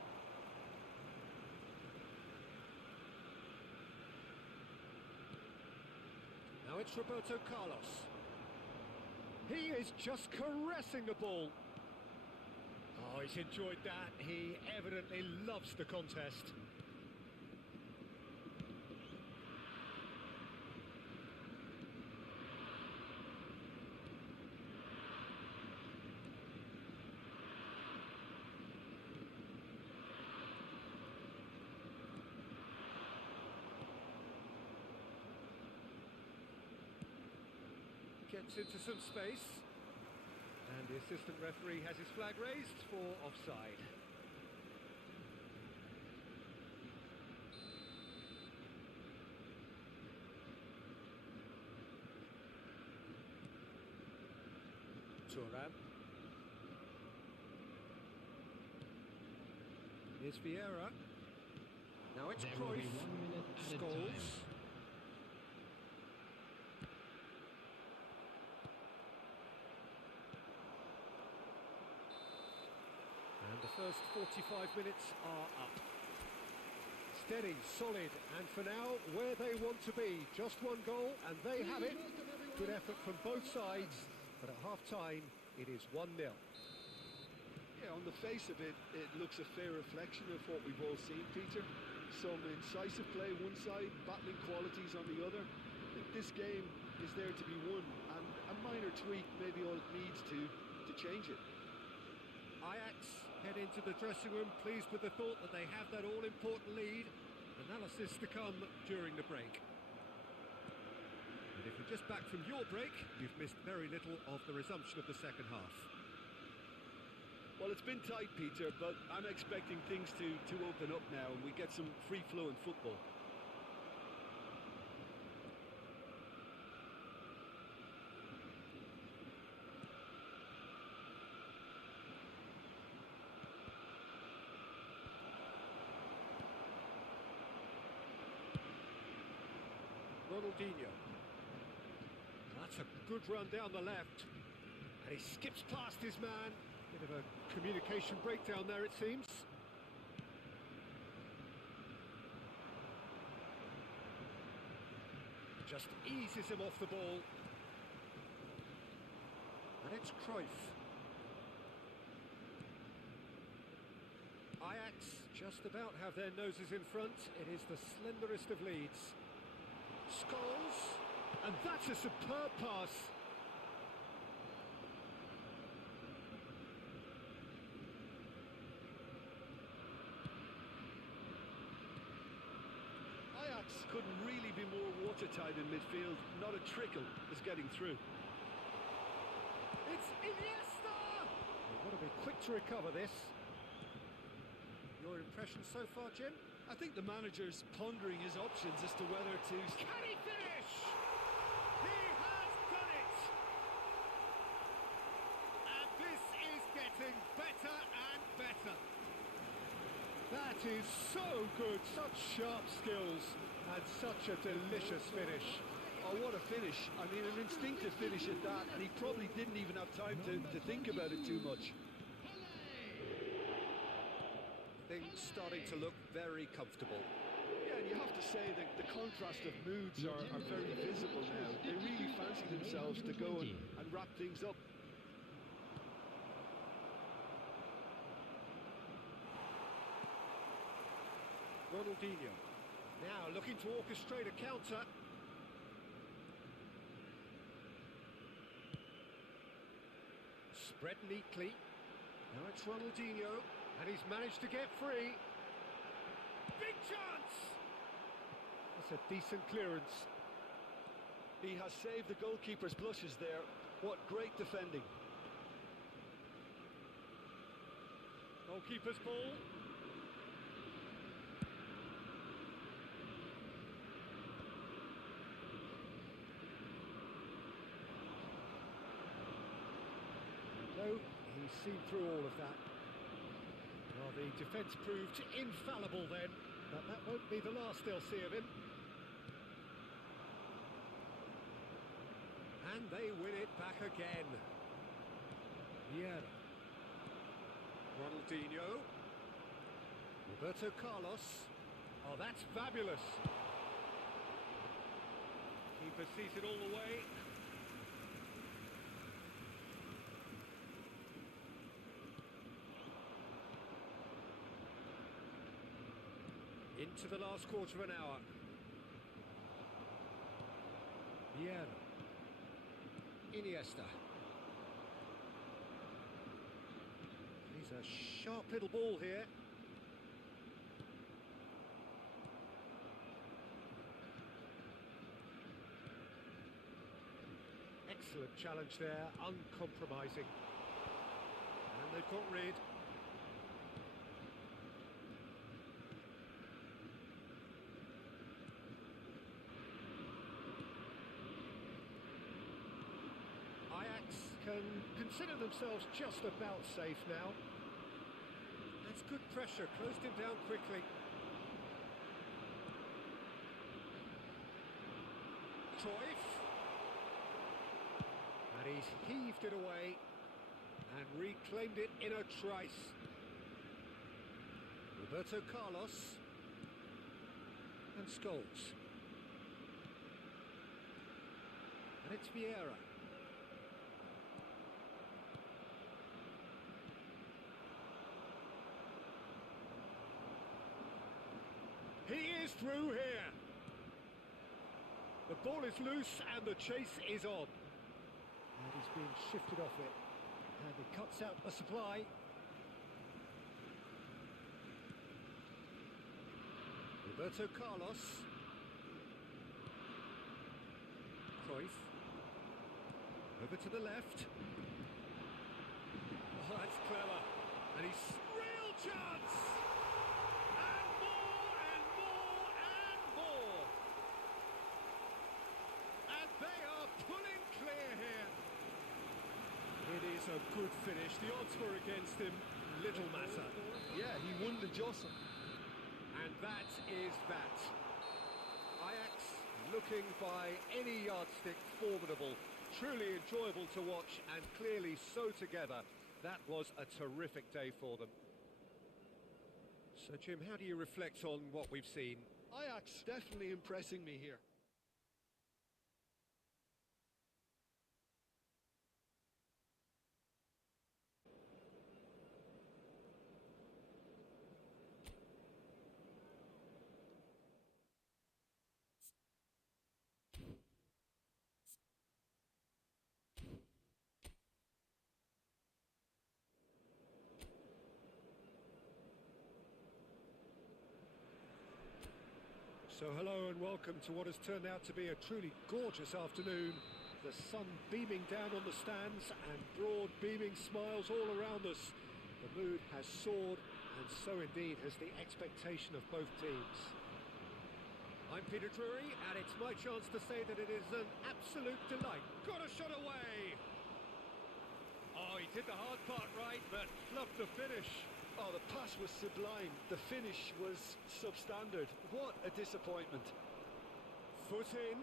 Now it's Roberto Carlos. He is just caressing the ball. Oh, Oh, he's enjoyed that. He evidently loves the contest. Gets into some space, and the assistant referee has his flag raised for offside. Turan. Here's Vieira. Now it's There will be Cruyff. 1 minute added Scholes. time. And the first 45 minutes are up. Steady, solid, and for now, where they want to be. Just one goal, and they have it. Good effort from both sides, but at half-time, it is 1-0. Yeah, on the face of it, it looks a fair reflection of what we've all seen, Peter. Some incisive play one side, battling qualities on the other. I think this game is there to be won, and a minor tweak may be all it needs to change it. Ajax head into the dressing room pleased with the thought that they have that all-important lead. Analysis to come during the break. And if you're just back from your break, you've missed very little of the resumption of the second half. Well, it's been tight, Peter, but I'm expecting things to open up now and we get some free-flowing football. Ronaldinho. That's a good run down the left. And he skips past his man. Bit of a communication breakdown there, it seems. Just eases him off the ball. And it's Cruyff. Ajax just about have their noses in front. It is the slenderest of leads. Scholes, and that's a superb pass. Ajax couldn't really be more watertight in midfield. Not a trickle is getting through. It's Iniesta! They've got to be quick to recover this. Your impression so far, Jim? I think the manager's pondering his options as to whether to... Can he finish? He has done it! And this is getting better and better. That is so good, such sharp skills and such a delicious finish. Oh, what a finish. I mean, an instinctive finish at that, and he probably didn't even have time to think about it too much. Things starting to look very comfortable. Yeah, and you have to say that the contrast of moods are very visible now. They really fancy themselves to go and wrap things up. Ronaldinho. Now looking to orchestrate a counter. Spread neatly. Now it's Ronaldinho. And he's managed to get free. Big chance! That's a decent clearance. He has saved the goalkeeper's blushes there. What great defending. Goalkeeper's ball. No, he's seen through all of that. Well, the defence proved infallible then, but that won't be the last they'll see of him. And they win it back again. Vieira. Ronaldinho. Roberto Carlos. Oh, that's fabulous. Keeper sees it all the way. Into the last quarter of an hour. Vieira. Iniesta. He's a sharp little ball here. Excellent challenge there, uncompromising. And they've got rid. Ajax can consider themselves just about safe now. That's good pressure, closed him down quickly. Cruyff. And he's heaved it away and reclaimed it in a trice. Roberto Carlos and Scholes. And it's Vieira. He is through here. The ball is loose and the chase is on. And he's being shifted off it. And he cuts out a supply. Roberto Carlos. Cruyff. Over to the left. Oh, that's clever. And he's real chance! And more and more and more! And they are pulling clear here. It is a good finish. The odds were against him. Little matter. Yeah, he won the jostle. And that is that. Ajax, looking by any yardstick, formidable. Truly enjoyable to watch and clearly so together. That was a terrific day for them. So, Jim, how do you reflect on what we've seen? Ajax definitely impressing me here. So hello and welcome to what has turned out to be a truly gorgeous afternoon. The sun beaming down on the stands and broad beaming smiles all around us. The mood has soared and so indeed has the expectation of both teams. I'm Peter Drury and it's my chance to say that it is an absolute delight. Got a shot away! Oh, he did the hard part right, but fluffed the finish. Oh, the pass was sublime. The finish was substandard. What a disappointment. Foot in.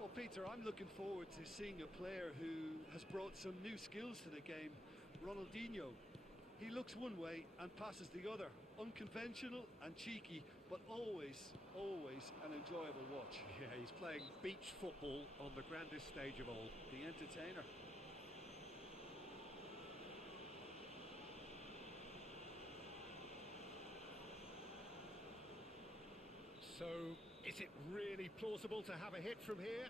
Well, Peter, I'm looking forward to seeing a player who has brought some new skills to the game. Ronaldinho. He looks one way and passes the other. Unconventional and cheeky, but always an enjoyable watch. Yeah, he's playing beach football on the grandest stage of all. The entertainer. So, is it really plausible to have a hit from here?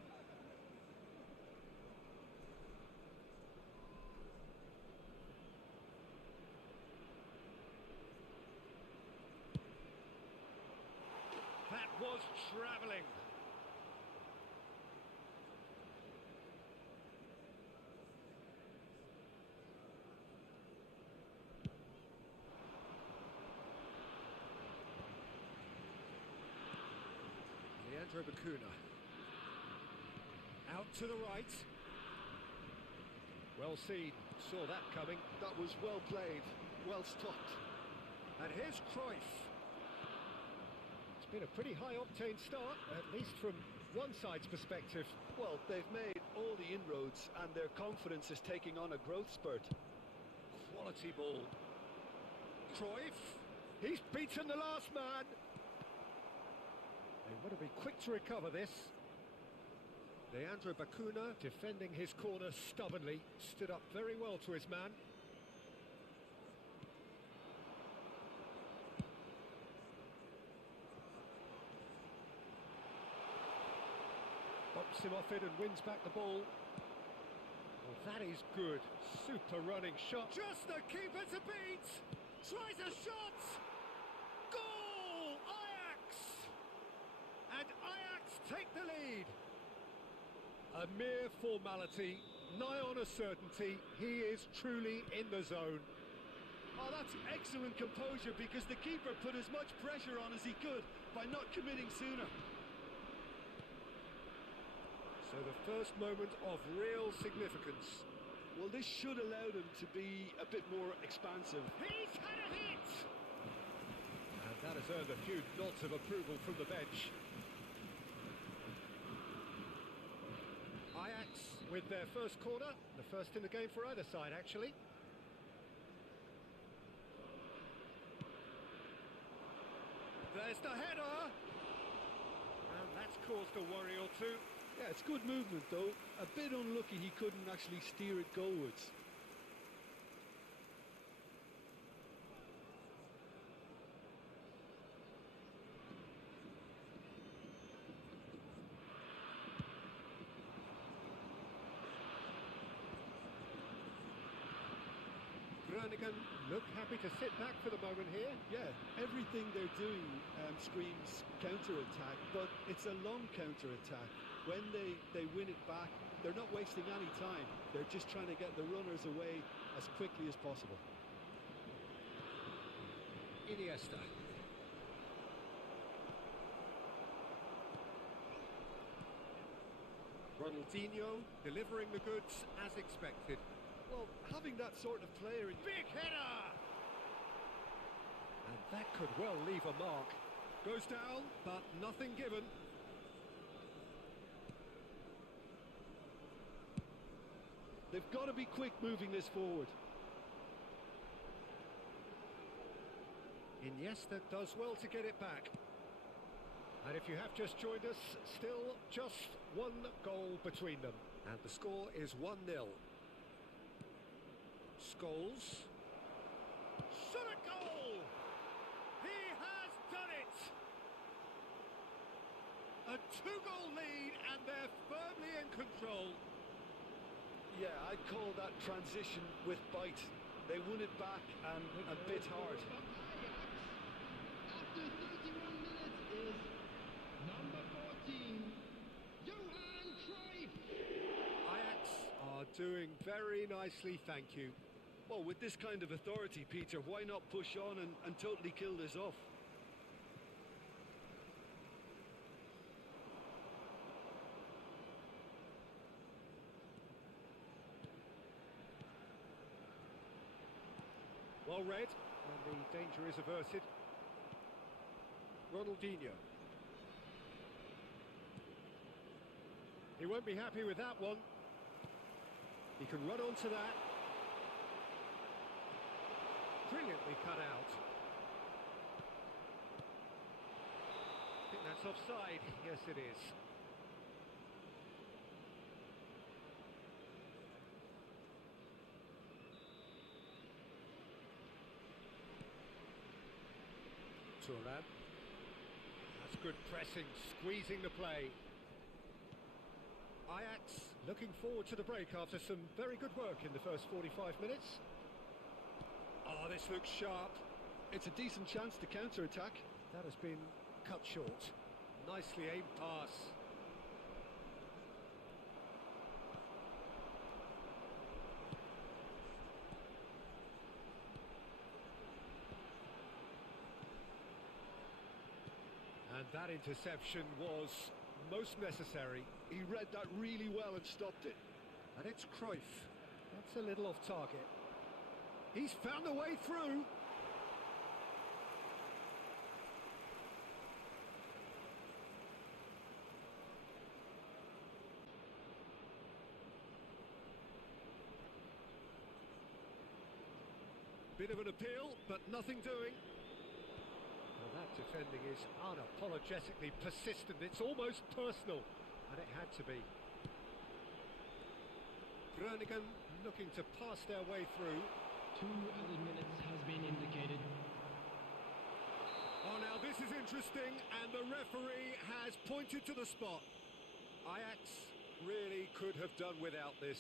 That was travelling. Bacuna. Out to the right. Well seen. Saw that coming. That was well played. Well stopped. And here's Cruyff. It's been a pretty high-octane start, at least from one side's perspective. Well, they've made all the inroads and their confidence is taking on a growth spurt. Quality ball. Cruyff. He's beaten the last man. They want to be quick to recover this. Leandro Bacuna, defending his corner stubbornly, stood up very well to his man. gets him off it and wins back the ball. Well, that is good. Super running shot. Just the keeper to beat. Tries a shot. Goal! Ajax! And Ajax take the lead. A mere formality, nigh on a certainty. He is truly in the zone. Oh, that's excellent composure, because the keeper put as much pressure on as he could by not committing sooner. So the first moment of real significance. Well, this should allow them to be a bit more expansive. He's had a hit! And that has earned a few nods of approval from the bench. Ajax with their first corner, the first in the game for either side, actually. There's the header! And that's caused a worry or two. Yeah, it's good movement, though. A bit unlucky he couldn't actually steer it goalwards. Groningen look happy to sit back for the moment here. Yeah, everything they're doing screams counter-attack, but it's a long counter-attack. When they win it back, they're not wasting any time. They're just trying to get the runners away as quickly as possible. Iniesta. Ronaldinho delivering the goods as expected. Well, having that sort of player... Big header! And that could well leave a mark. Goes down, but nothing given. They've got to be quick moving this forward. Iniesta does well to get it back. And if you have just joined us, still just one goal between them. And the score is 1-0. Scholes. Shot a goal! He has done it! A 2-goal lead, and they're firmly in control. Yeah, I'd call that transition with bite. They won it back and bit hard. After 31 minutes is number 14, Johan Cruyff. Ajax are doing very nicely, thank you. Well, with this kind of authority, Peter, why not push on and totally kill this off? Well read, and the danger is averted. Ronaldinho. He won't be happy with that one. He can run onto that. Brilliantly cut out. I think that's offside. Yes, it is. Turan. That's good pressing, squeezing the play. Ajax looking forward to the break after some very good work in the first 45 minutes. Oh, this looks sharp. It's a decent chance to counter-attack. That has been cut short. Nicely aimed pass. And that interception was most necessary. He read that really well and stopped it. And it's Cruyff. That's a little off target. He's found a way through. Bit of an appeal, but nothing doing. Well, that defending is unapologetically persistent. It's almost personal, and it had to be. Groningen looking to pass their way through. 2 added minutes has been indicated. Oh, now this is interesting, and the referee has pointed to the spot. Ajax really could have done without this.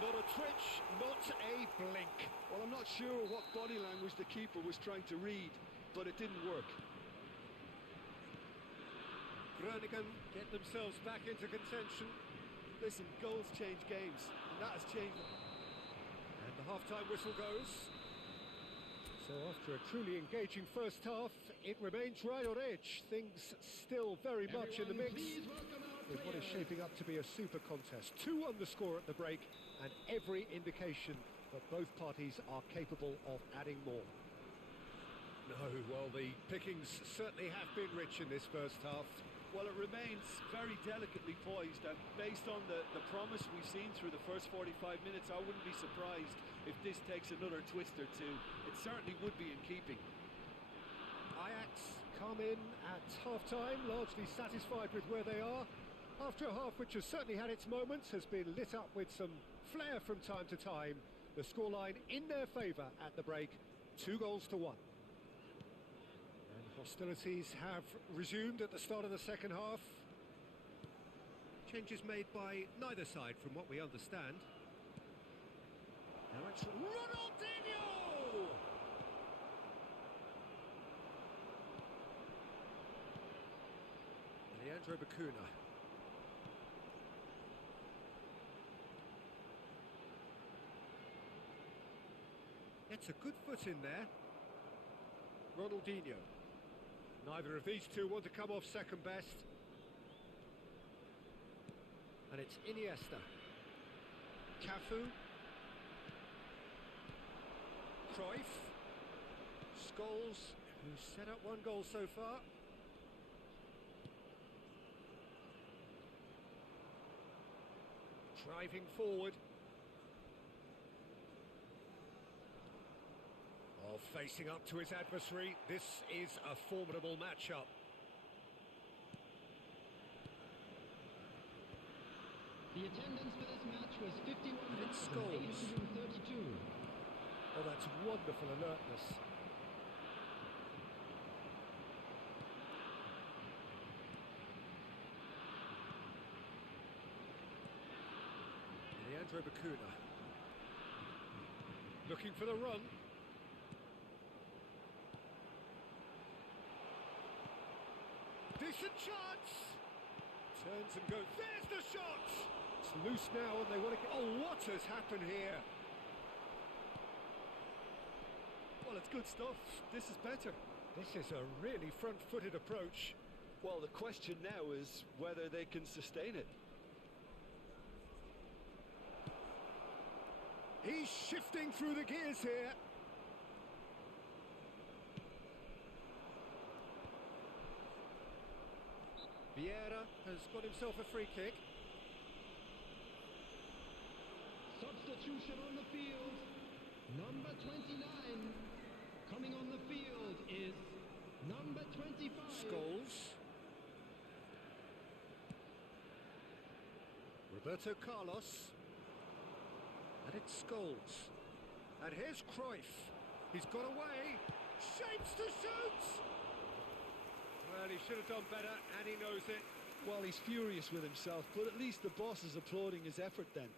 Not a twitch, not a blink. Well, I'm not sure what body language the keeper was trying to read, but it didn't work. Groningen get themselves back into contention. Listen, goals change games, and that has changed. And the half-time whistle goes. So after a truly engaging first half, it remains right on edge. Things still very much in the mix, with what is shaping up to be a super contest. 2-1 the score at the break, and every indication that both parties are capable of adding more. No, well, the pickings certainly have been rich in this first half. Well, it remains very delicately poised, and based on the promise we've seen through the first 45 minutes, I wouldn't be surprised if this takes another twist or two. It certainly would be in keeping. Ajax come in at half-time, largely satisfied with where they are. After a half which has certainly had its moments, has been lit up with some flair from time to time. The scoreline in their favour at the break, 2-1. And hostilities have resumed at the start of the second half. Changes made by neither side from what we understand. Now it's Ronaldinho! Leandro Bacuna. It's a good foot in there. Ronaldinho. Neither of these two want to come off second best. And it's Iniesta. Cafu. Cruyff. Scholes, who's set up one goal so far. Driving forward. Oh, facing up to his adversary. This is a formidable matchup. The attendance for this match was 51,832. Oh, that's wonderful alertness. Leandro Bacuna. Looking for the run. Decent chance! Turns and goes. There's the shot! It's loose now and they want to get... Oh, what has happened here? Well, it's good stuff. This is better. This is a really front-footed approach. Well, the question now is whether they can sustain it. He's shifting through the gears here. Vieira has got himself a free kick. Substitution on the field. Number 29. Coming on the field is number 25. Scholes. Roberto Carlos. And it's Scholes. And here's Cruyff. He's got away. Shapes to shoot! Well, he should have done better, and he knows it. Well, he's furious with himself, but at least the boss is applauding his effort then.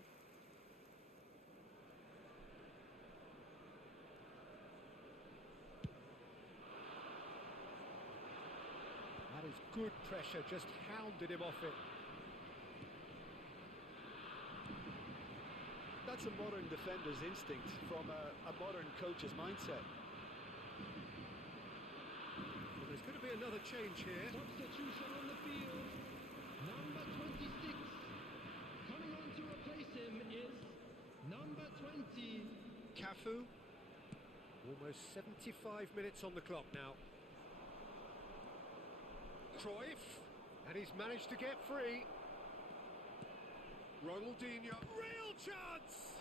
That is good pressure, just hounded him off it. That's a modern defender's instinct from a modern coach's mindset. Well, there's going to be another change here. Substitution on the field. Number 26. Coming on to replace him is number 20. Cafu. Almost 75 minutes on the clock now. Cruyff. And he's managed to get free. Ronaldinho. Real chance!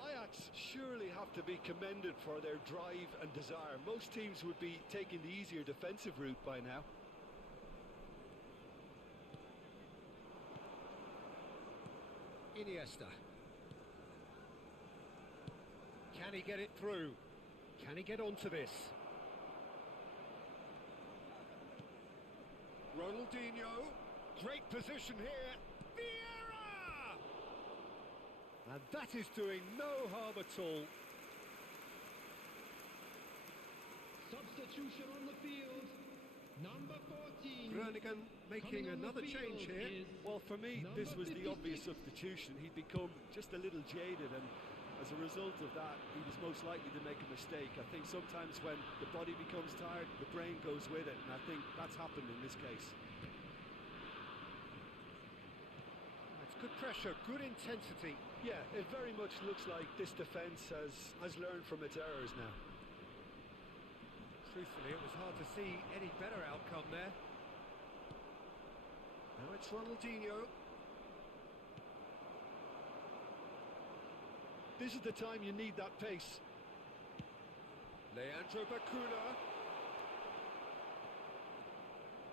Ajax surely have to be commended for their drive and desire. Most teams would be taking the easier defensive route by now. Iniesta. Can he get it through? Can he get onto this? Ronaldinho. Great position here. Vieira! And that is doing no harm at all. Substitution on the field. Number 14. Groningen making Coming on the another field change here. is Well, for me, this number was the obvious 56. substitution. He'd become just a little jaded, and as a result of that, he was most likely to make a mistake. I think sometimes when the body becomes tired, the brain goes with it, and I think that's happened in this case. It's good pressure, good intensity. Yeah, it very much looks like this defence has learned from its errors now. Truthfully, it was hard to see any better outcome there. Now it's Ronaldinho. This is the time you need that pace. Leandro Bacuna.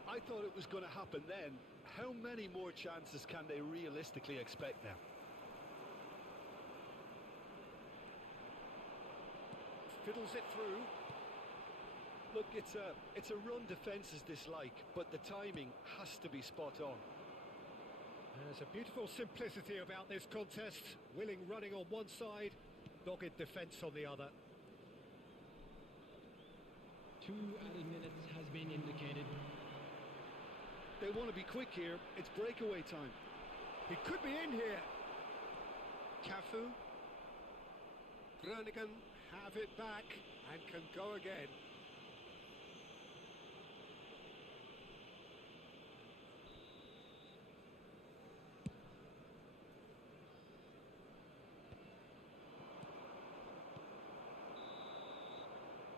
I thought it was going to happen then. How many more chances can they realistically expect now? Fiddles it through. Look, it's a run defence's dislike, but the timing has to be spot on. There's a beautiful simplicity about this contest. Willing running on one side, dogged defence on the other. 2 added minutes has been indicated. They want to be quick here. It's breakaway time. He could be in here. Cafu. Groningen have it back and can go again.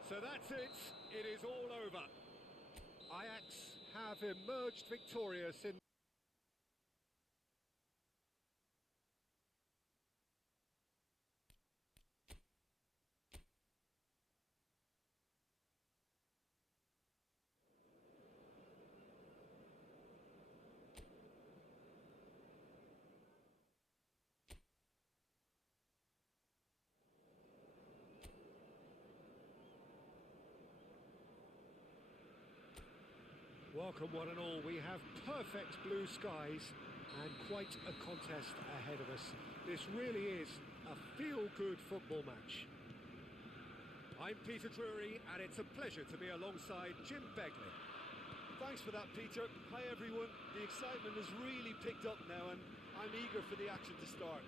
So that's it. It is all over. Ajax have emerged victorious in... Welcome one and all, we have perfect blue skies and quite a contest ahead of us. This really is a feel-good football match. I'm Peter Drury and it's a pleasure to be alongside Jim Begley. Thanks for that, Peter. Hi, everyone. The excitement has really picked up now, and I'm eager for the action to start.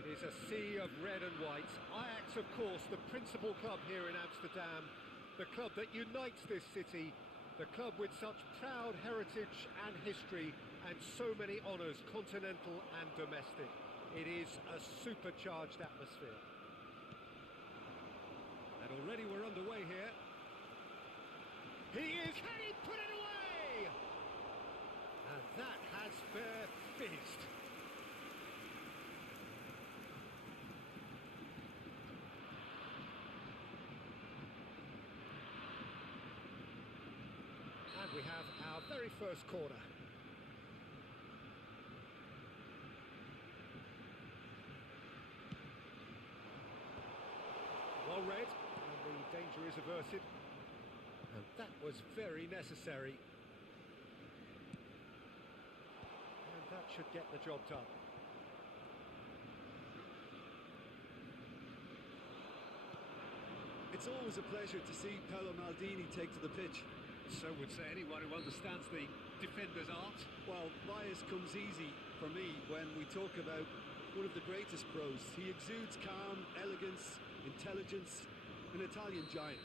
It is a sea of red and white. Ajax, of course, the principal club here in Amsterdam. The club that unites this city, the club with such proud heritage and history and so many honours, continental and domestic. It is a supercharged atmosphere. And already we're underway here. He is, can he put it away? And that has fair fizzed. And we have our very first corner. Well read, and the danger is averted. And that was very necessary. And that should get the job done. It's always a pleasure to see Paolo Maldini take to the pitch. So would say anyone who understands the defender's art. Well, bias comes easy for me when we talk about one of the greatest pros. He exudes calm, elegance, intelligence, an Italian giant.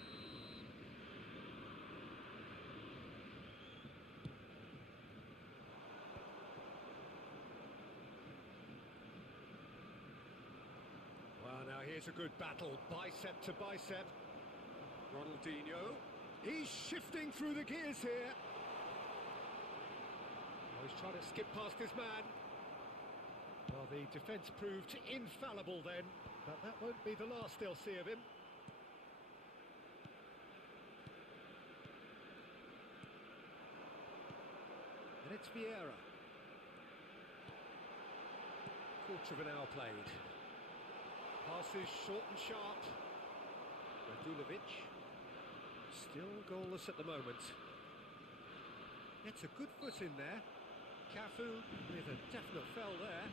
Well, now here's a good battle, bicep to bicep. Ronaldinho. He's shifting through the gears here. Oh, he's trying to skip past his man. Well, the defence proved infallible then, but that won't be the last they'll see of him. And it's Vieira. quarter of an hour played. Passes short and sharp. Radulovic. Still goalless at the moment. Gets a good foot in there. Cafu with a definite fell there.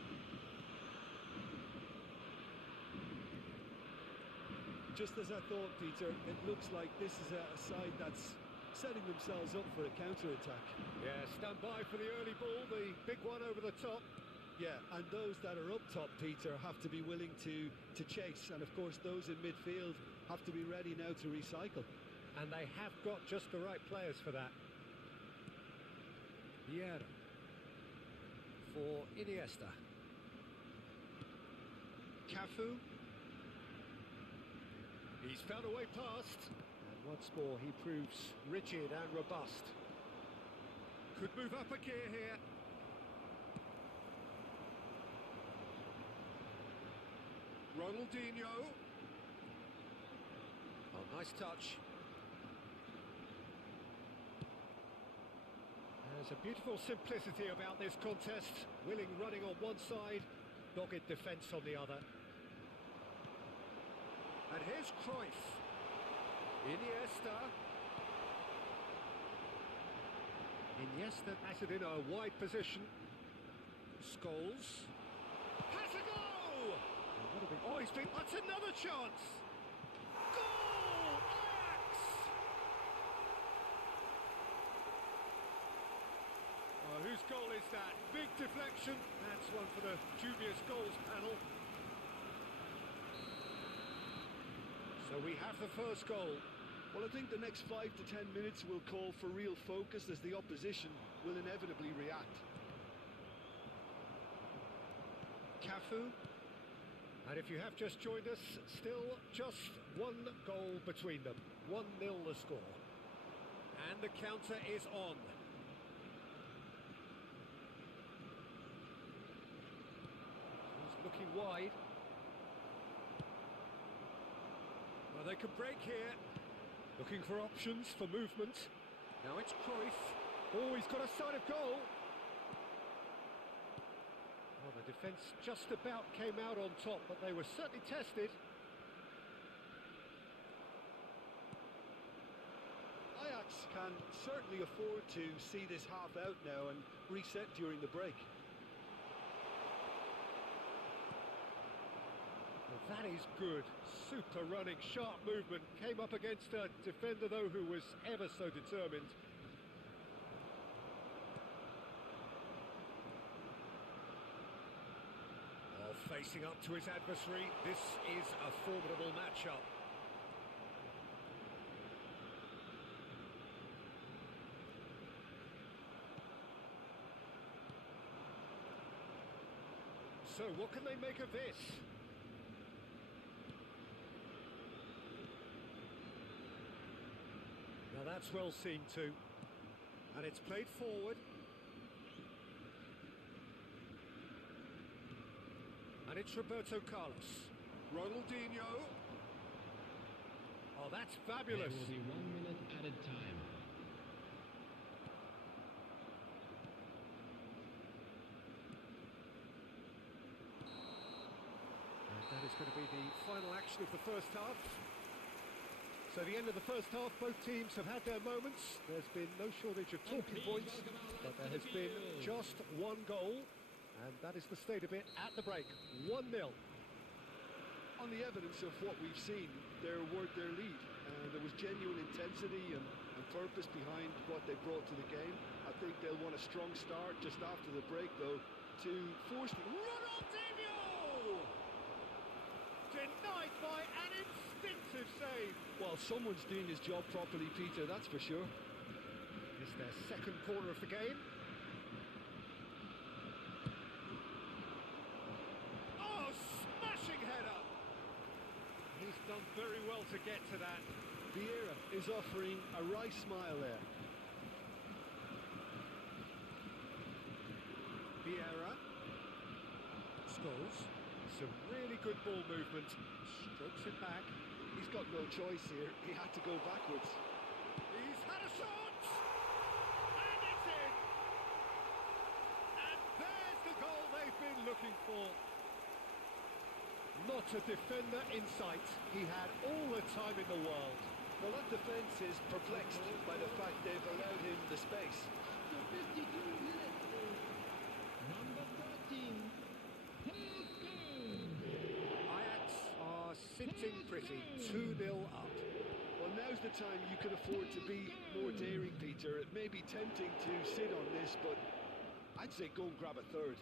Just as I thought, Peter, it looks like this is a side that's setting themselves up for a counter-attack. Yeah, stand by for the early ball, the big one over the top. Yeah, and those that are up top, Peter, have to be willing to chase. And, of course, those in midfield have to be ready now to recycle. And they have got just the right players for that. Vieira for Iniesta. Cafu. He's found a way past. And once more he proves rigid and robust. Could move up a gear here. Ronaldinho. Oh, nice touch. There's a beautiful simplicity about this contest. Willing running on one side, dogged defence on the other. And here's Cruyff. Iniesta. Iniesta batted in a wide position. Scholes. Has a go! Oh, he's been... That's another chance! Goal! Ajax! Oh, whose goal is that? Big deflection. That's one for the dubious goals panel. So we have the first goal. Well, I think the next 5 to 10 minutes will call for real focus as the opposition will inevitably react. Cafu. And if you have just joined us, still just one goal between them. 1-0 the score. And the counter is on. He's looking wide. Well, they could break here. Looking for options for movement. Now it's Cruyff. Oh, he's got a sight of goal. Well, the defence just about came out on top, but they were certainly tested. Ajax can certainly afford to see this half out now and reset during the break. Well, that is good. Super running, sharp movement. Came up against a defender, though, who was ever so determined. Oh, facing up to his adversary. This is a formidable matchup. So, what can they make of this? Now that's well seen too. And it's played forward. And it's Roberto Carlos. Ronaldinho. Oh, that's fabulous. There will be 1 minute added time. And that is going to be the final action of the first half. So the end of the first half, both teams have had their moments. There's been no shortage of talking points, but there has been just one goal, and that is the state of it at the break. 1-0. On the evidence of what we've seen, they're worth their lead. There was genuine intensity and purpose behind what they brought to the game. I think they'll want a strong start just after the break, though, to force the... Ronaldinho! Denied by an instinctive save. Well, someone's doing his job properly, Peter, that's for sure. It's their second corner of the game. Oh, smashing header! He's done very well to get to that. Vieira is offering a wry smile there. Vieira. Scholes. Some really good ball movement. Strokes it back. He's got no choice here. He had to go backwards. He's had a shot! And it's in! And there's the goal they've been looking for. Not a defender in sight. He had all the time in the world. Well, that defence is perplexed by the fact they've allowed him the space. After 52 minutes, number 13, Paul Scholes. Ajax are sitting pretty, 2-0 up. Well, now's the time you can afford to be more daring, Peter. It may be tempting to sit on this, but I'd say go and grab a third.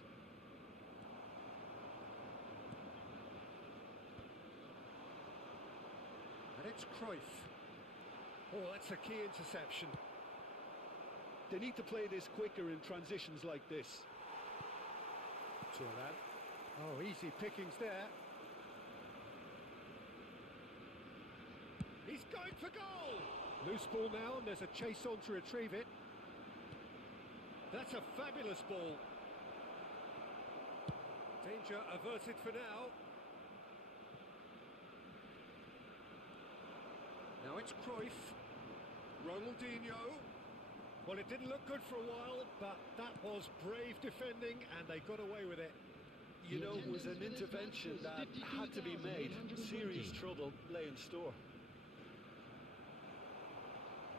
And it's Cruyff. Oh, that's a key interception. They need to play this quicker in transitions like this. Turan. Oh, easy pickings there. He's going for goal! Loose ball now, and there's a chase on to retrieve it. That's a fabulous ball. Danger averted for now. Now it's Cruyff. Ronaldinho. Well, it didn't look good for a while, but that was brave defending, and they got away with it. You know, it was an intervention that had to be made. Serious trouble lay in store.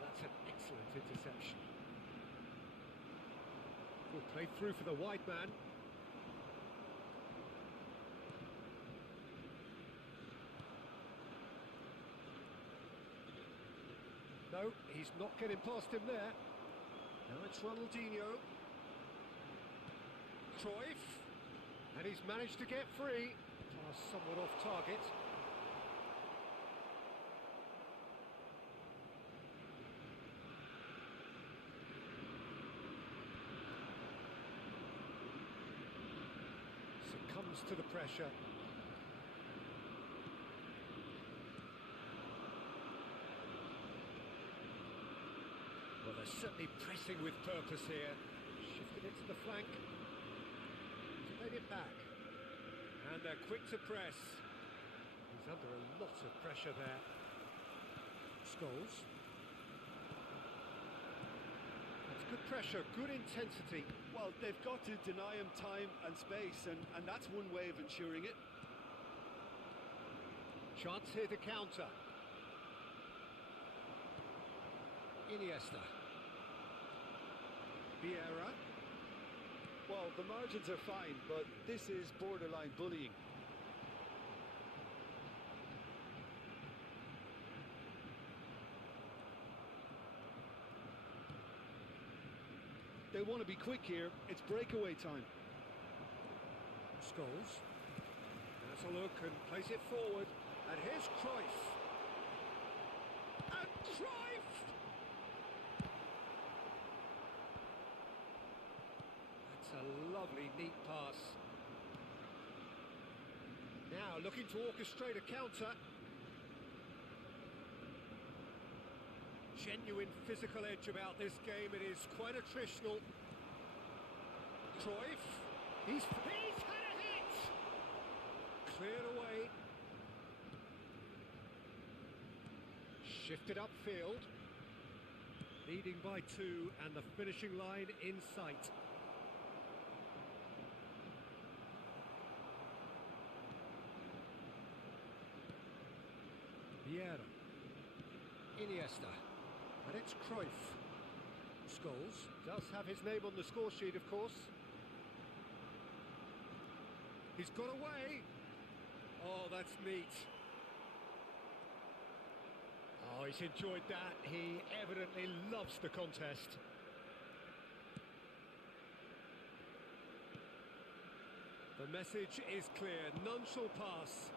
That's an excellent interception. Good play through for the wide man. No, he's not getting past him there. Now it's Ronaldinho. Cruyff. And he's managed to get free. Pass somewhat off target. Succumbs to the pressure. Well, they're certainly pressing with purpose here. Shifted it to the flank. Played it back. And they're quick to press. He's under a lot of pressure there. Scholes. That's good pressure, good intensity. Well, they've got to deny him time and space, and that's one way of ensuring it. Chance here to counter. Iniesta. Vieira. Well, the margins are fine, but this is borderline bullying. They want to be quick here. It's breakaway time. Scholes. Has a look and plays it forward. And here's Cruyff. And Cruyff! That's a lovely, neat pass. Now looking to orchestrate a counter. Genuine physical edge about this game. It is quite attritional. Cruyff. He's had a hit! Cleared away. Shifted upfield. Leading by 2 and the finishing line in sight. Vieira. Iniesta. And it's Cruyff. Scholes does have his name on the score sheet, of course. He's got away. Oh, that's neat. Oh, he's enjoyed that. He evidently loves the contest. The message is clear. None shall pass.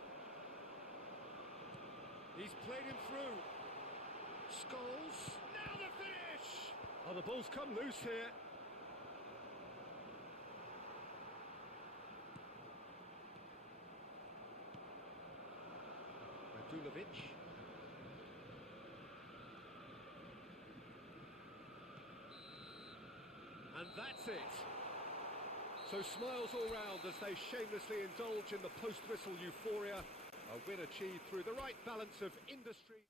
He's played him through. Scholes. Now the finish! Oh, the ball's come loose here. Radulovic. And that's it. So smiles all round as they shamelessly indulge in the post-whistle euphoria. A win achieved through the right balance of industry.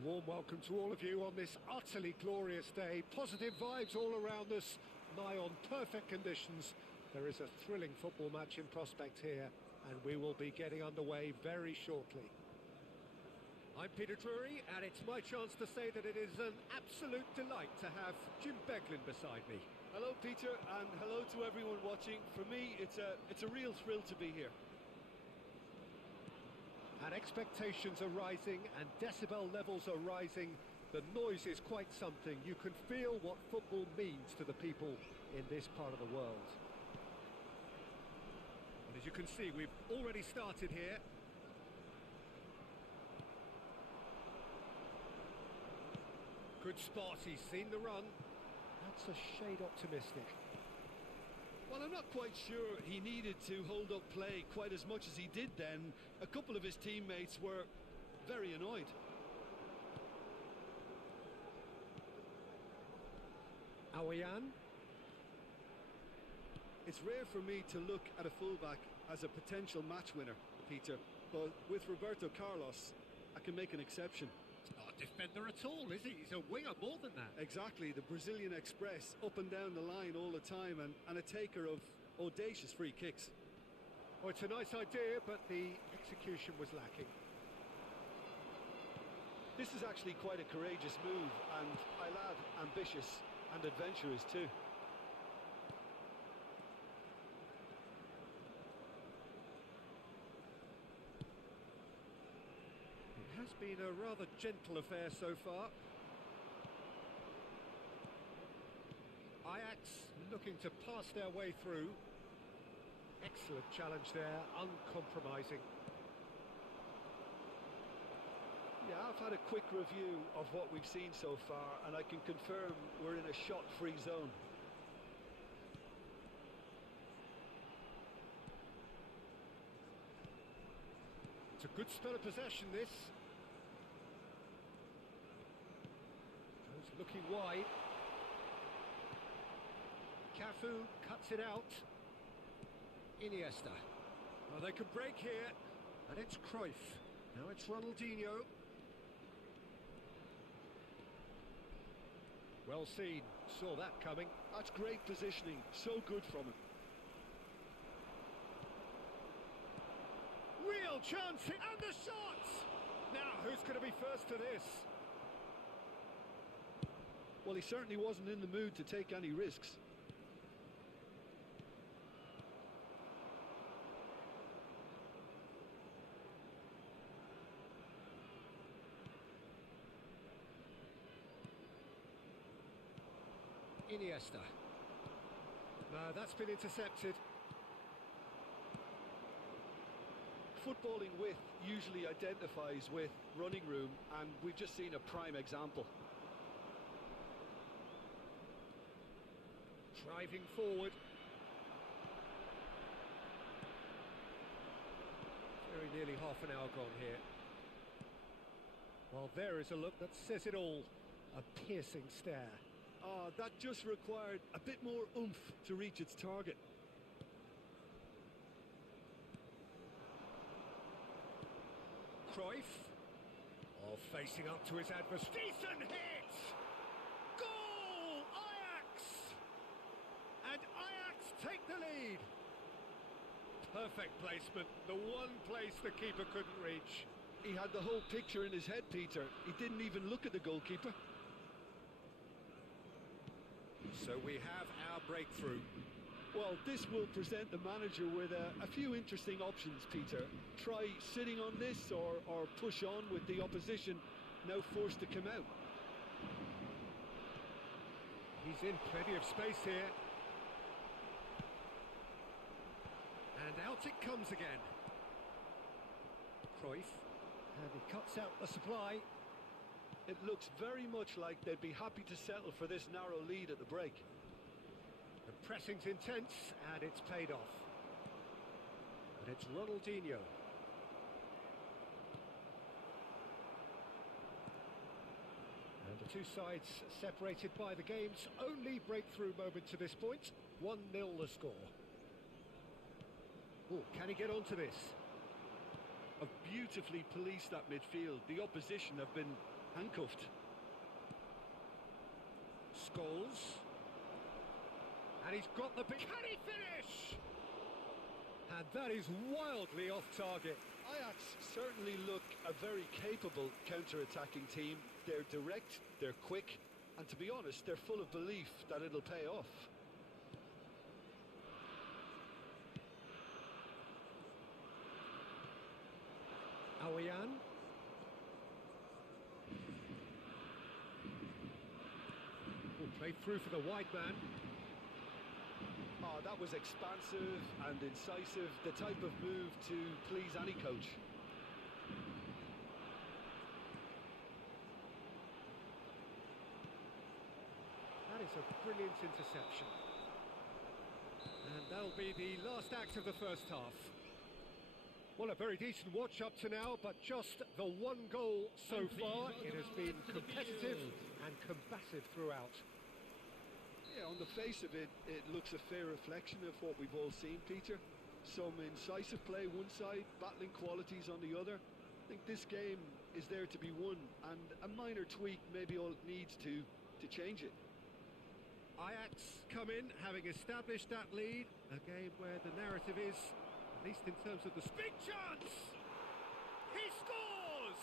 A warm welcome to all of you on this utterly glorious day. Positive vibes all around us, nigh on perfect conditions. There is a thrilling football match in prospect here, and we will be getting underway very shortly. I'm Peter Drury, and it's my chance to say that it is an absolute delight to have Jim Beglin beside me. Hello, Peter, and hello to everyone watching. For me, it's a real thrill to be here. And expectations are rising and decibel levels are rising. The noise is quite something. You can feel what football means to the people in this part of the world. And as you can see, we've already started here. Good spot, he's seen the run. That's a shade optimistic. Well, I'm not quite sure he needed to hold up play quite as much as he did then. A couple of his teammates were very annoyed. Awayan. It's rare for me to look at a fullback as a potential match winner, Peter, but with Roberto Carlos, I can make an exception. Not a defender at all, is he? He's a winger more than that. Exactly, the Brazilian Express, up and down the line all the time, and a taker of audacious free kicks. Well, it's a nice idea, but the execution was lacking. This is actually quite a courageous move, and I'll add ambitious and adventurous too. It has been a rather gentle affair so far. Ajax looking to pass their way through. Excellent challenge there, uncompromising. Yeah, I've had a quick review of what we've seen so far, and I can confirm we're in a shot-free zone. It's a good spell of possession, this. Goes looking wide. Cafu cuts it out. Iniesta. Well, they could break here. And it's Cruyff. Now it's Ronaldinho. Well seen. Saw that coming. That's great positioning. So good from him. Real chance. And the shot! Now, who's going to be first to this? Well, he certainly wasn't in the mood to take any risks. Iniesta. No, that's been intercepted. Footballing width usually identifies with running room, and we've just seen a prime example. Driving forward. Very nearly half an hour gone here. Well, there is a look that says it all. A piercing stare. Ah, that just required a bit more oomph to reach its target. Cruyff. Oh, facing up to his adversary. Decent hit! Goal! Ajax! And Ajax take the lead. Perfect placement. The one place the keeper couldn't reach. He had the whole picture in his head, Peter. He didn't even look at the goalkeeper. So we have our breakthrough. Well, this will present the manager with a few interesting options, Peter. Try sitting on this or push on with the opposition now forced to come out. He's in plenty of space here. And out it comes again. Cruyff And he cuts out the supply. It looks very much like they'd be happy to settle for this narrow lead at the break. The pressing's intense, and it's paid off. And it's Ronaldinho. And the two sides separated by the game's only breakthrough moment to this point. 1-0 the score. Oh, can he get onto this? Have beautifully policed that midfield. The opposition have been handcuffed. Scholes. And he's got the... Can he finish? And that is wildly off target. Ajax certainly look a very capable counter-attacking team. They're direct, they're quick, and to be honest, they're full of belief that it'll pay off. Aouyan. Played through for the wide man. Oh, that was expansive and incisive, the type of move to please any coach. That is a brilliant interception. And that'll be the last act of the first half. Well, a very decent watch up to now, but just the one goal so far. It has been competitive and combative throughout. Yeah, on the face of it, it looks a fair reflection of what we've all seen, Peter. Some incisive play one side, battling qualities on the other. I think this game is there to be won, and a minor tweak maybe all it needs to change it. Ajax come in, having established that lead. A game where the narrative is, at least in terms of the big chance! He scores!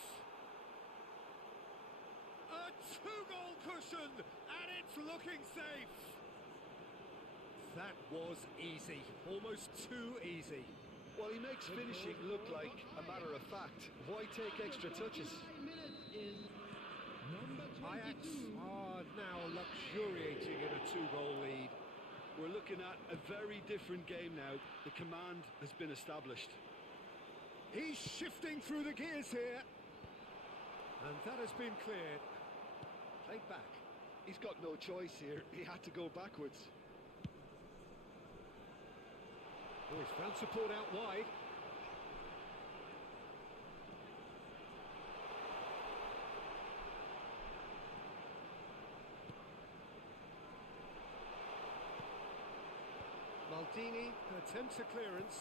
A two-goal cushion, and it's looking safe. That was easy, almost too easy. Well, he makes finishing look like a matter of fact. Why take extra touches? Ajax are now luxuriating in a two-goal lead. We're looking at a very different game now. The command has been established. He's shifting through the gears here. And that has been cleared. Played back. He's got no choice here. He had to go backwards. Oh, he's found support out wide. Maldini attempts a clearance.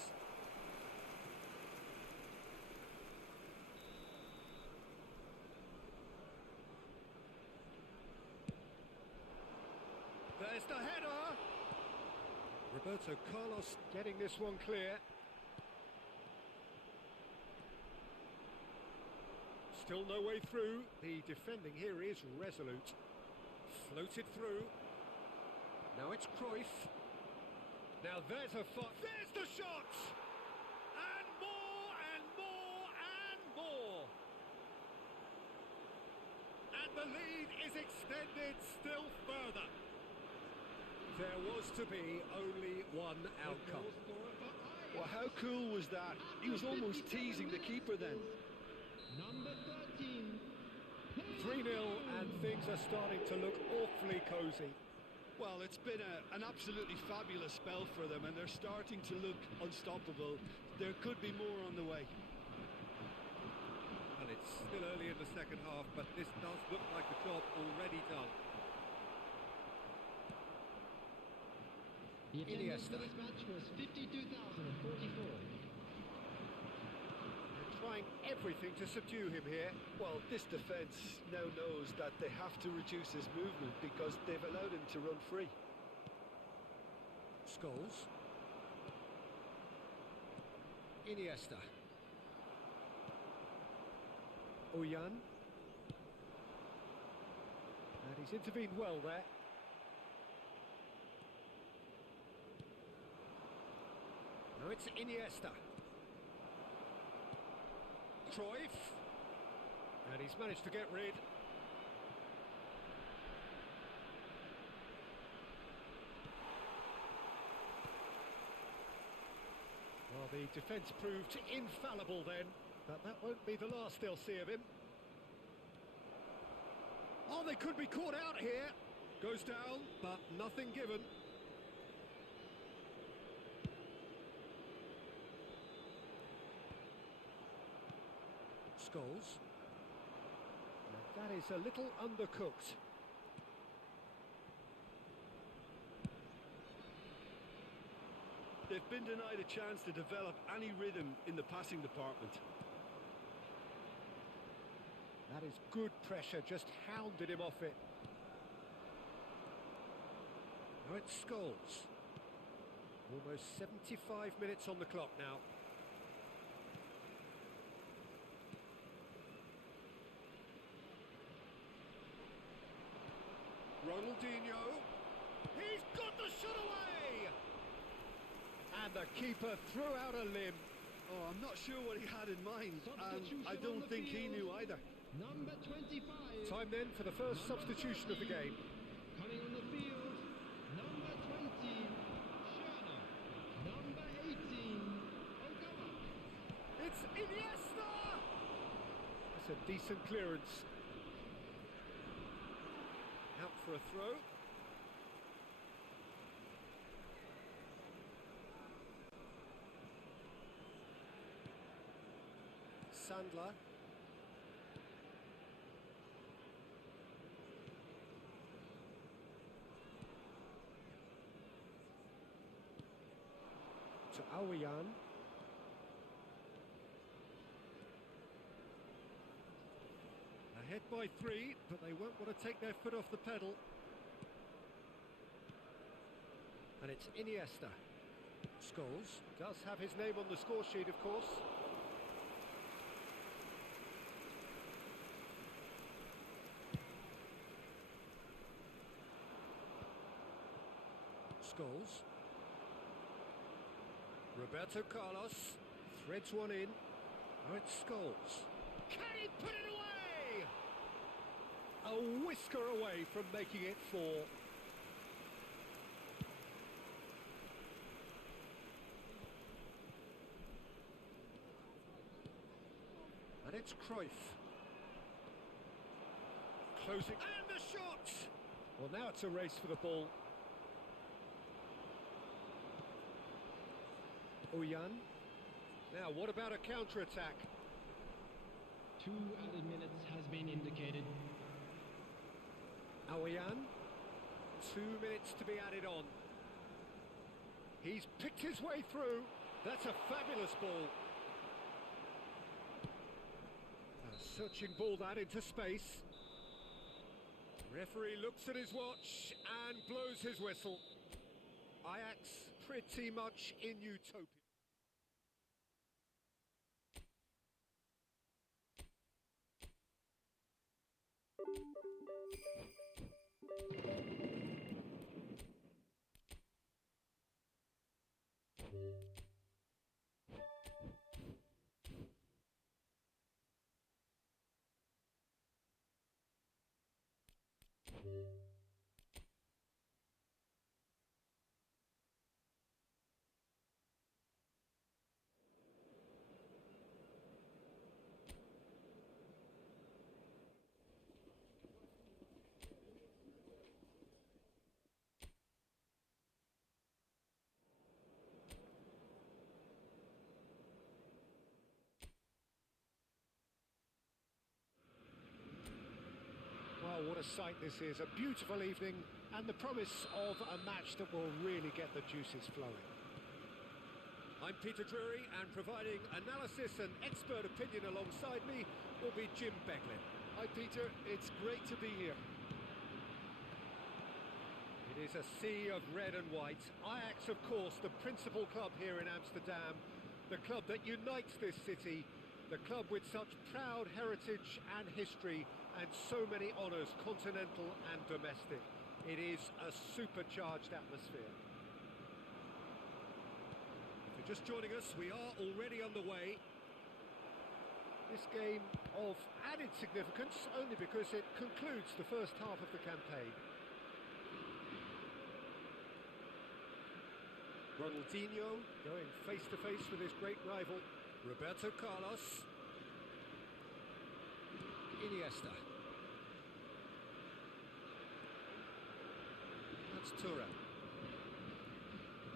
There's the header! Roberto Carlos getting this one clear. Still no way through. The defending here is resolute. Floated through. Now it's Cruyff. Now there's a there's the shot! And more and more and more! And the lead is extended still further. There was to be only one outcome. Well, how cool was that? He was almost teasing the keeper then. Number 13. 3-0 and things are starting to look awfully cosy. Well, it's been an absolutely fabulous spell for them, and they're starting to look unstoppable. There could be more on the way. Well, it's still early in the second half, but this does look like a job already done. The attendance Iniesta. for this match was 52,044. They're trying everything to subdue him here. Well, this defence now knows that they have to reduce his movement because they've allowed him to run free. Scholes. Iniesta. Aouyan. And he's intervened well there. Now it's Iniesta. Cruyff. And he's managed to get rid. Well, the defence proved infallible then. But that won't be the last they'll see of him. Oh, they could be caught out here. Goes down, but nothing given. Scholes. Now that is a little undercooked. They've been denied a chance to develop any rhythm in the passing department. That is good pressure, just hounded him off it. Now it's Scholes. Almost 75 minutes on the clock now. Ronaldinho. He's got the shot away! And the keeper threw out a limb. Oh, I'm not sure what he had in mind, and Substitution I on don't the think he field. knew either. Number 25. Time then for the first Number substitution of the 30. game. Coming on the field, number 20, Schürrle. Number 18, Ogawa. It's Iniesta! That's a decent clearance. Out for a throw. Sandler. To Aouyan. Ahead by 3, but they won't want to take their foot off the pedal. And it's Iniesta. Scholes does have his name on the score sheet, of course. Scholes. Roberto Carlos threads one in. Now it's Scholes. Can he put it away? A whisker away from making it 4. And it's Cruyff. Closing. And the shot! Well, now it's a race for the ball. Oyan. Now, what about a counter-attack? 2 added minutes has been indicated. Aouyan. 2 minutes to be added on. He's picked his way through. That's a fabulous ball. A searching ball that into space. Referee looks at his watch and blows his whistle. Ajax pretty much in utopia. Well, what a sight this is. A beautiful evening and the promise of a match that will really get the juices flowing. I'm Peter Drury, and providing analysis and expert opinion alongside me will be Jim Beglin. Hi, Peter. It's great to be here. It is a sea of red and white. Ajax, of course, the principal club here in Amsterdam, the club that unites this city, the club with such proud heritage and history and so many honours, continental and domestic. It is a supercharged atmosphere. If you're just joining us, we are already underway. This game of added significance only because it concludes the first half of the campaign. Ronaldinho going face to face with his great rival, Roberto Carlos. Iniesta. That's Turan.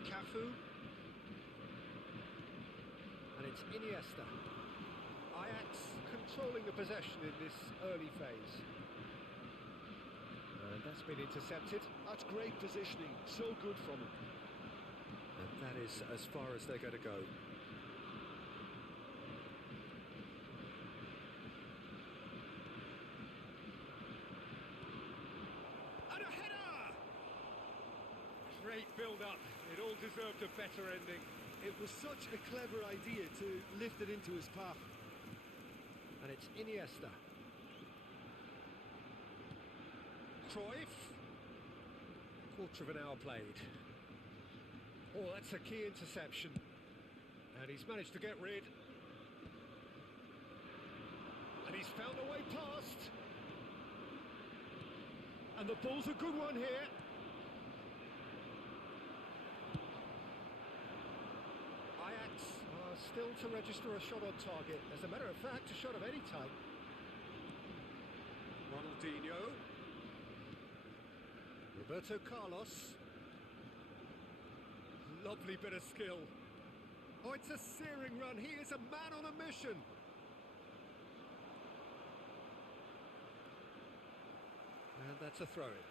Cafu. And it's Iniesta. Ajax controlling the possession in this early phase. And that's been intercepted. That's great positioning, so good from him. And that is as far as they're going to go. And a header! Great build-up. It all deserved a better ending. It was such a clever idea to lift it into his path. And it's Iniesta. Cruyff. Quarter of an hour played. Oh, that's a key interception. And he's managed to get rid. And he's found a way past. And the ball's a good one here. Ajax are still to register a shot on target. As a matter of fact, a shot of any type. Ronaldinho. Roberto Carlos. Lovely bit of skill. Oh, it's a searing run. He is a man on a mission. And that's a throw-in.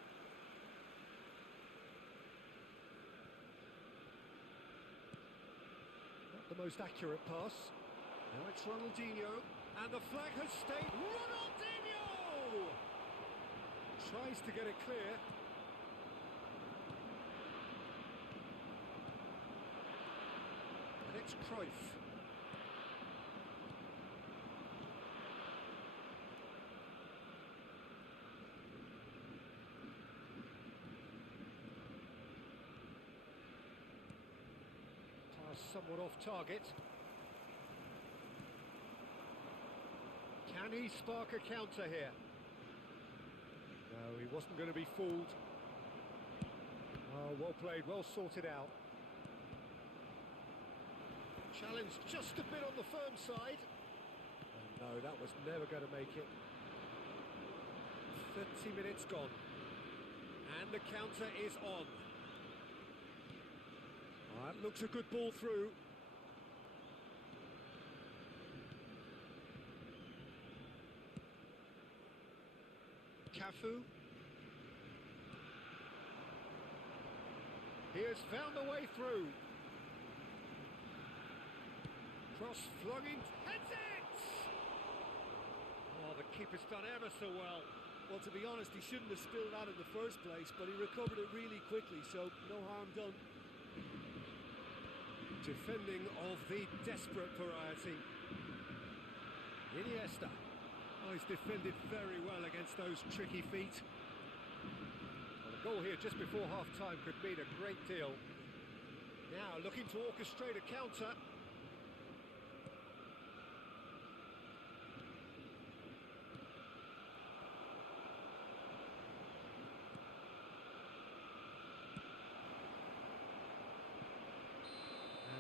Not the most accurate pass. Now it's Ronaldinho. And the flag has stayed. Ronaldinho! Tries to get it clear. And it's Cruyff. Somewhat off target. Can he spark a counter here? No, he wasn't going to be fooled. Oh, well played, well sorted out. Challenge just a bit on the firm side. And no, that was never going to make it. 30 minutes gone. And the counter is on. That looks a good ball through. Cafu. He has found a way through. Cross flung in. Heads it! Oh, the keeper's done ever so well. Well, to be honest, he shouldn't have spilled that in the first place, but he recovered it really quickly, so no harm done. Defending of the desperate variety. Iniesta. Oh, he's defended very well against those tricky feet. Well, a goal here just before half-time could mean a great deal. Now looking to orchestrate a counter.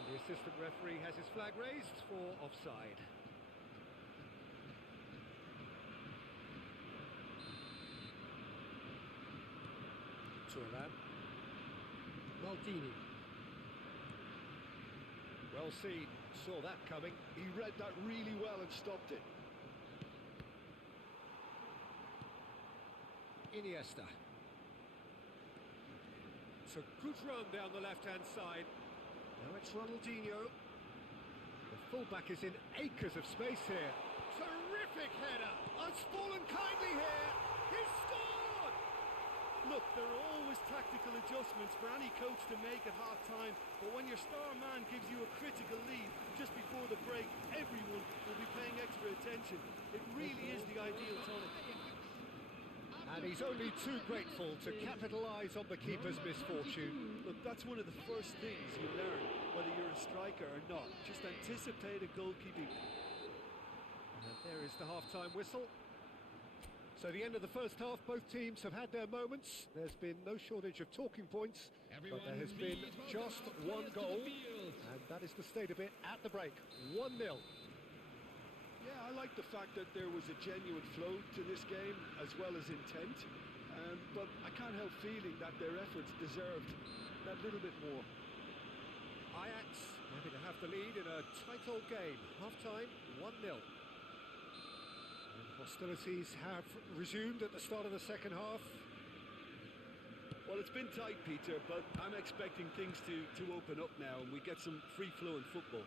The assistant referee has his flag raised for offside. Turan. Maldini. Well seen, saw that coming. He read that really well and stopped it. Iniesta. It's a good run down the left-hand side. Now it's Ronaldinho. The fullback is in acres of space here. Terrific header! It's fallen kindly here. He's scored! Look, there are always tactical adjustments for any coach to make at half-time, but when your star man gives you a critical lead just before the break, everyone will be paying extra attention. It really is the ideal tonic. And he's only too grateful to capitalise on the keeper's misfortune. Look, that's one of the first things you learn, whether you're a striker or not. Just anticipate a goalkeeping. And there is the half-time whistle. So the end of the first half, both teams have had their moments. There's been no shortage of talking points, but there has been just one goal. And that is the state of it at the break. 1-0. Yeah, I like the fact that there was a genuine flow to this game as well as intent, but I can't help feeling that their efforts deserved that little bit more. Ajax happy to have the lead in a tight old game. Half-time, 1-0. And hostilities have resumed at the start of the second half. Well, it's been tight, Peter, but I'm expecting things to open up now and we get some free-flowing football.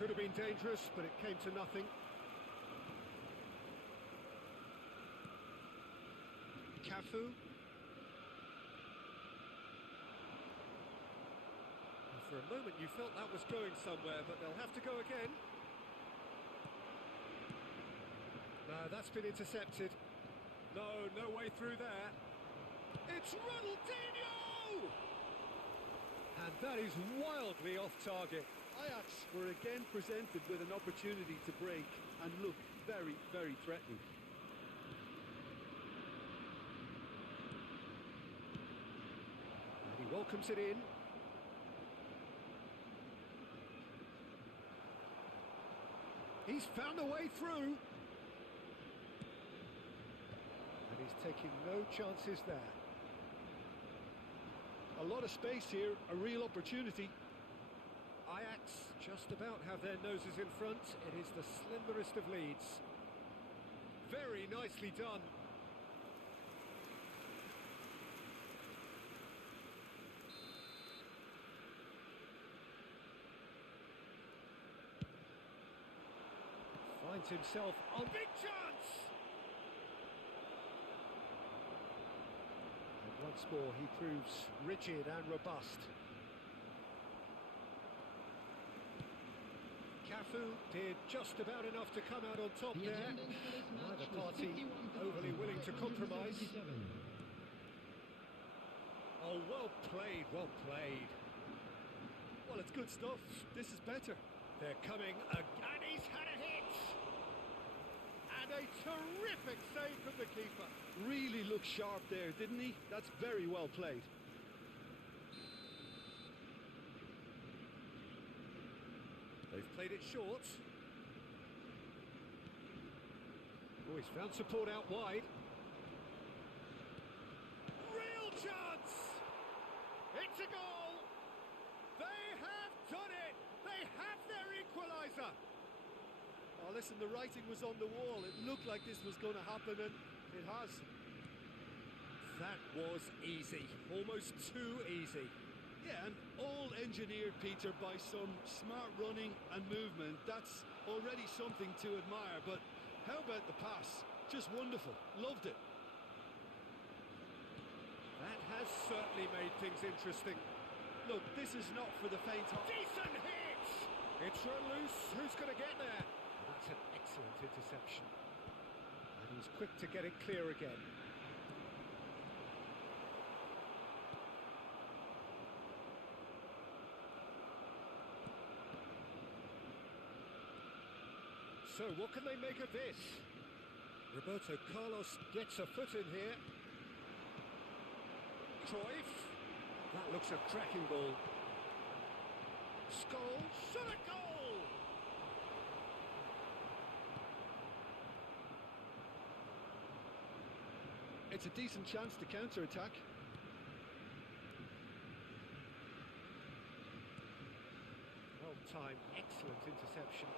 Could have been dangerous, but it came to nothing. Cafu. For a moment you felt that was going somewhere, but they'll have to go again. No, that's been intercepted. No way through there. It's Ronaldinho! And that is wildly off target. Ajax were again presented with an opportunity to break and look very, very threatening. And he welcomes it in. He's found a way through. And he's taking no chances there. A lot of space here, a real opportunity. Ajax just about have their noses in front. It is the slenderest of leads. Very nicely done. Finds himself on big chance! And once more he proves rigid and robust. Cafu did just about enough to come out on top The there. attendance for this match Neither was party 51,177. overly willing to compromise. Oh, well played, well played. Well, it's good stuff. This is better. They're coming, and he's had a hit! And a terrific save from the keeper. Really looked sharp there, didn't he? That's very well played. They've played it short. Oh, he's found support out wide. Real chance! It's a goal! They have done it! They have their equaliser! Oh, listen, the writing was on the wall. It looked like this was going to happen, and it has. That was easy. Almost too easy. Yeah, and all engineered, Peter, by some smart running and movement. That's already something to admire, but how about the pass? Just wonderful. Loved it. That has certainly made things interesting. Look, this is not for the faint-hearted. Decent hit! It's run loose. Who's going to get there? That's an excellent interception. And he's quick to get it clear again. So what can they make of this? Roberto Carlos gets a foot in here. Cruyff. That looks a cracking ball. Scholes, shot a goal! It's a decent chance to counter-attack. Well timed, excellent interception.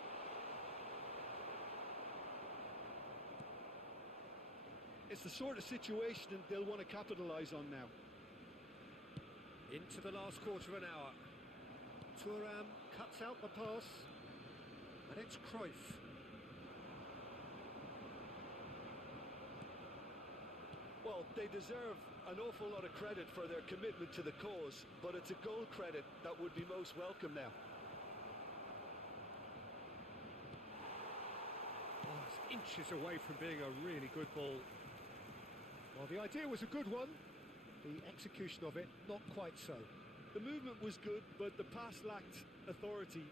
It's the sort of situation they'll want to capitalise on now. Into the last quarter of an hour. Thuram cuts out the pass. And it's Cruyff. Well, they deserve an awful lot of credit for their commitment to the cause, but it's a goal credit that would be most welcome now. Oh, it's inches away from being a really good ball. Well, the idea was a good one. The execution of it, not quite so. The movement was good, but the pass lacked authority,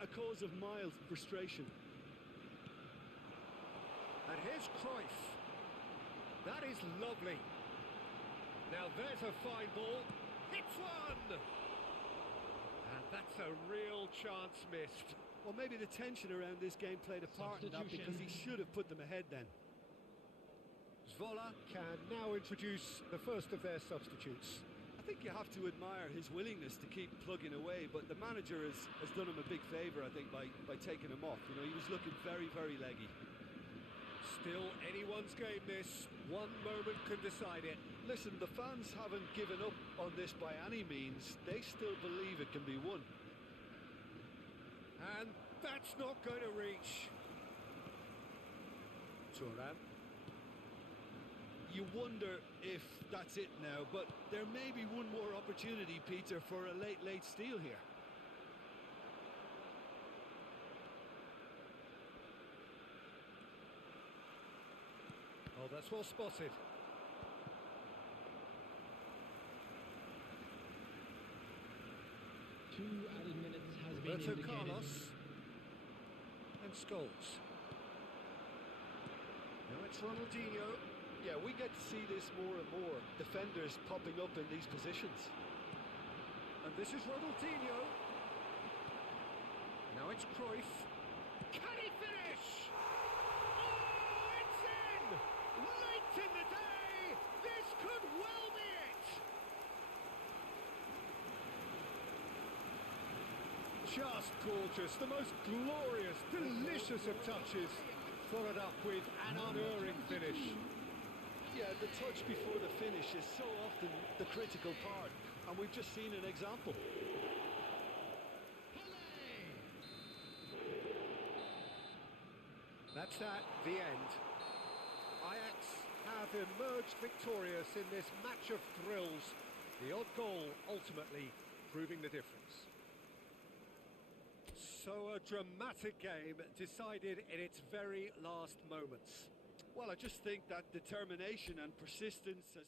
a cause of mild frustration. And here's Cruyff. That is lovely. Now there's a fine ball. Hits one! That's a real chance missed. Well, maybe the tension around this game played a part in that because he should have put them ahead then. Zvola can now introduce the first of their substitutes. I think you have to admire his willingness to keep plugging away, but the manager has done him a big favour, I think, by taking him off. You know, he was looking very, very leggy. Still anyone's game this. One moment can decide it. Listen, the fans haven't given up on this by any means. They still believe it can be won. And that's not going to reach. Turan. You wonder if that's it now, but there may be one more opportunity, Peter, for a late steal here. Oh, that's well spotted. 2 added minutes has been Roberto indicated. Carlos. And Scholes. Now it's Ronaldinho. Yeah, we get to see this more and more. Defenders popping up in these positions. And this is Ronaldinho. Now it's Cruyff. Can he finish? Oh, it's in! Late in the day! This could well be it! Just gorgeous. The most glorious, delicious of touches. Followed up with an unerring finish. Yeah, the touch before the finish is so often the critical part, and we've just seen an example. That's at the end. Ajax have emerged victorious in this match of thrills. The odd goal ultimately proving the difference. So a dramatic game decided in its very last moments. Well, I just think that determination and persistence has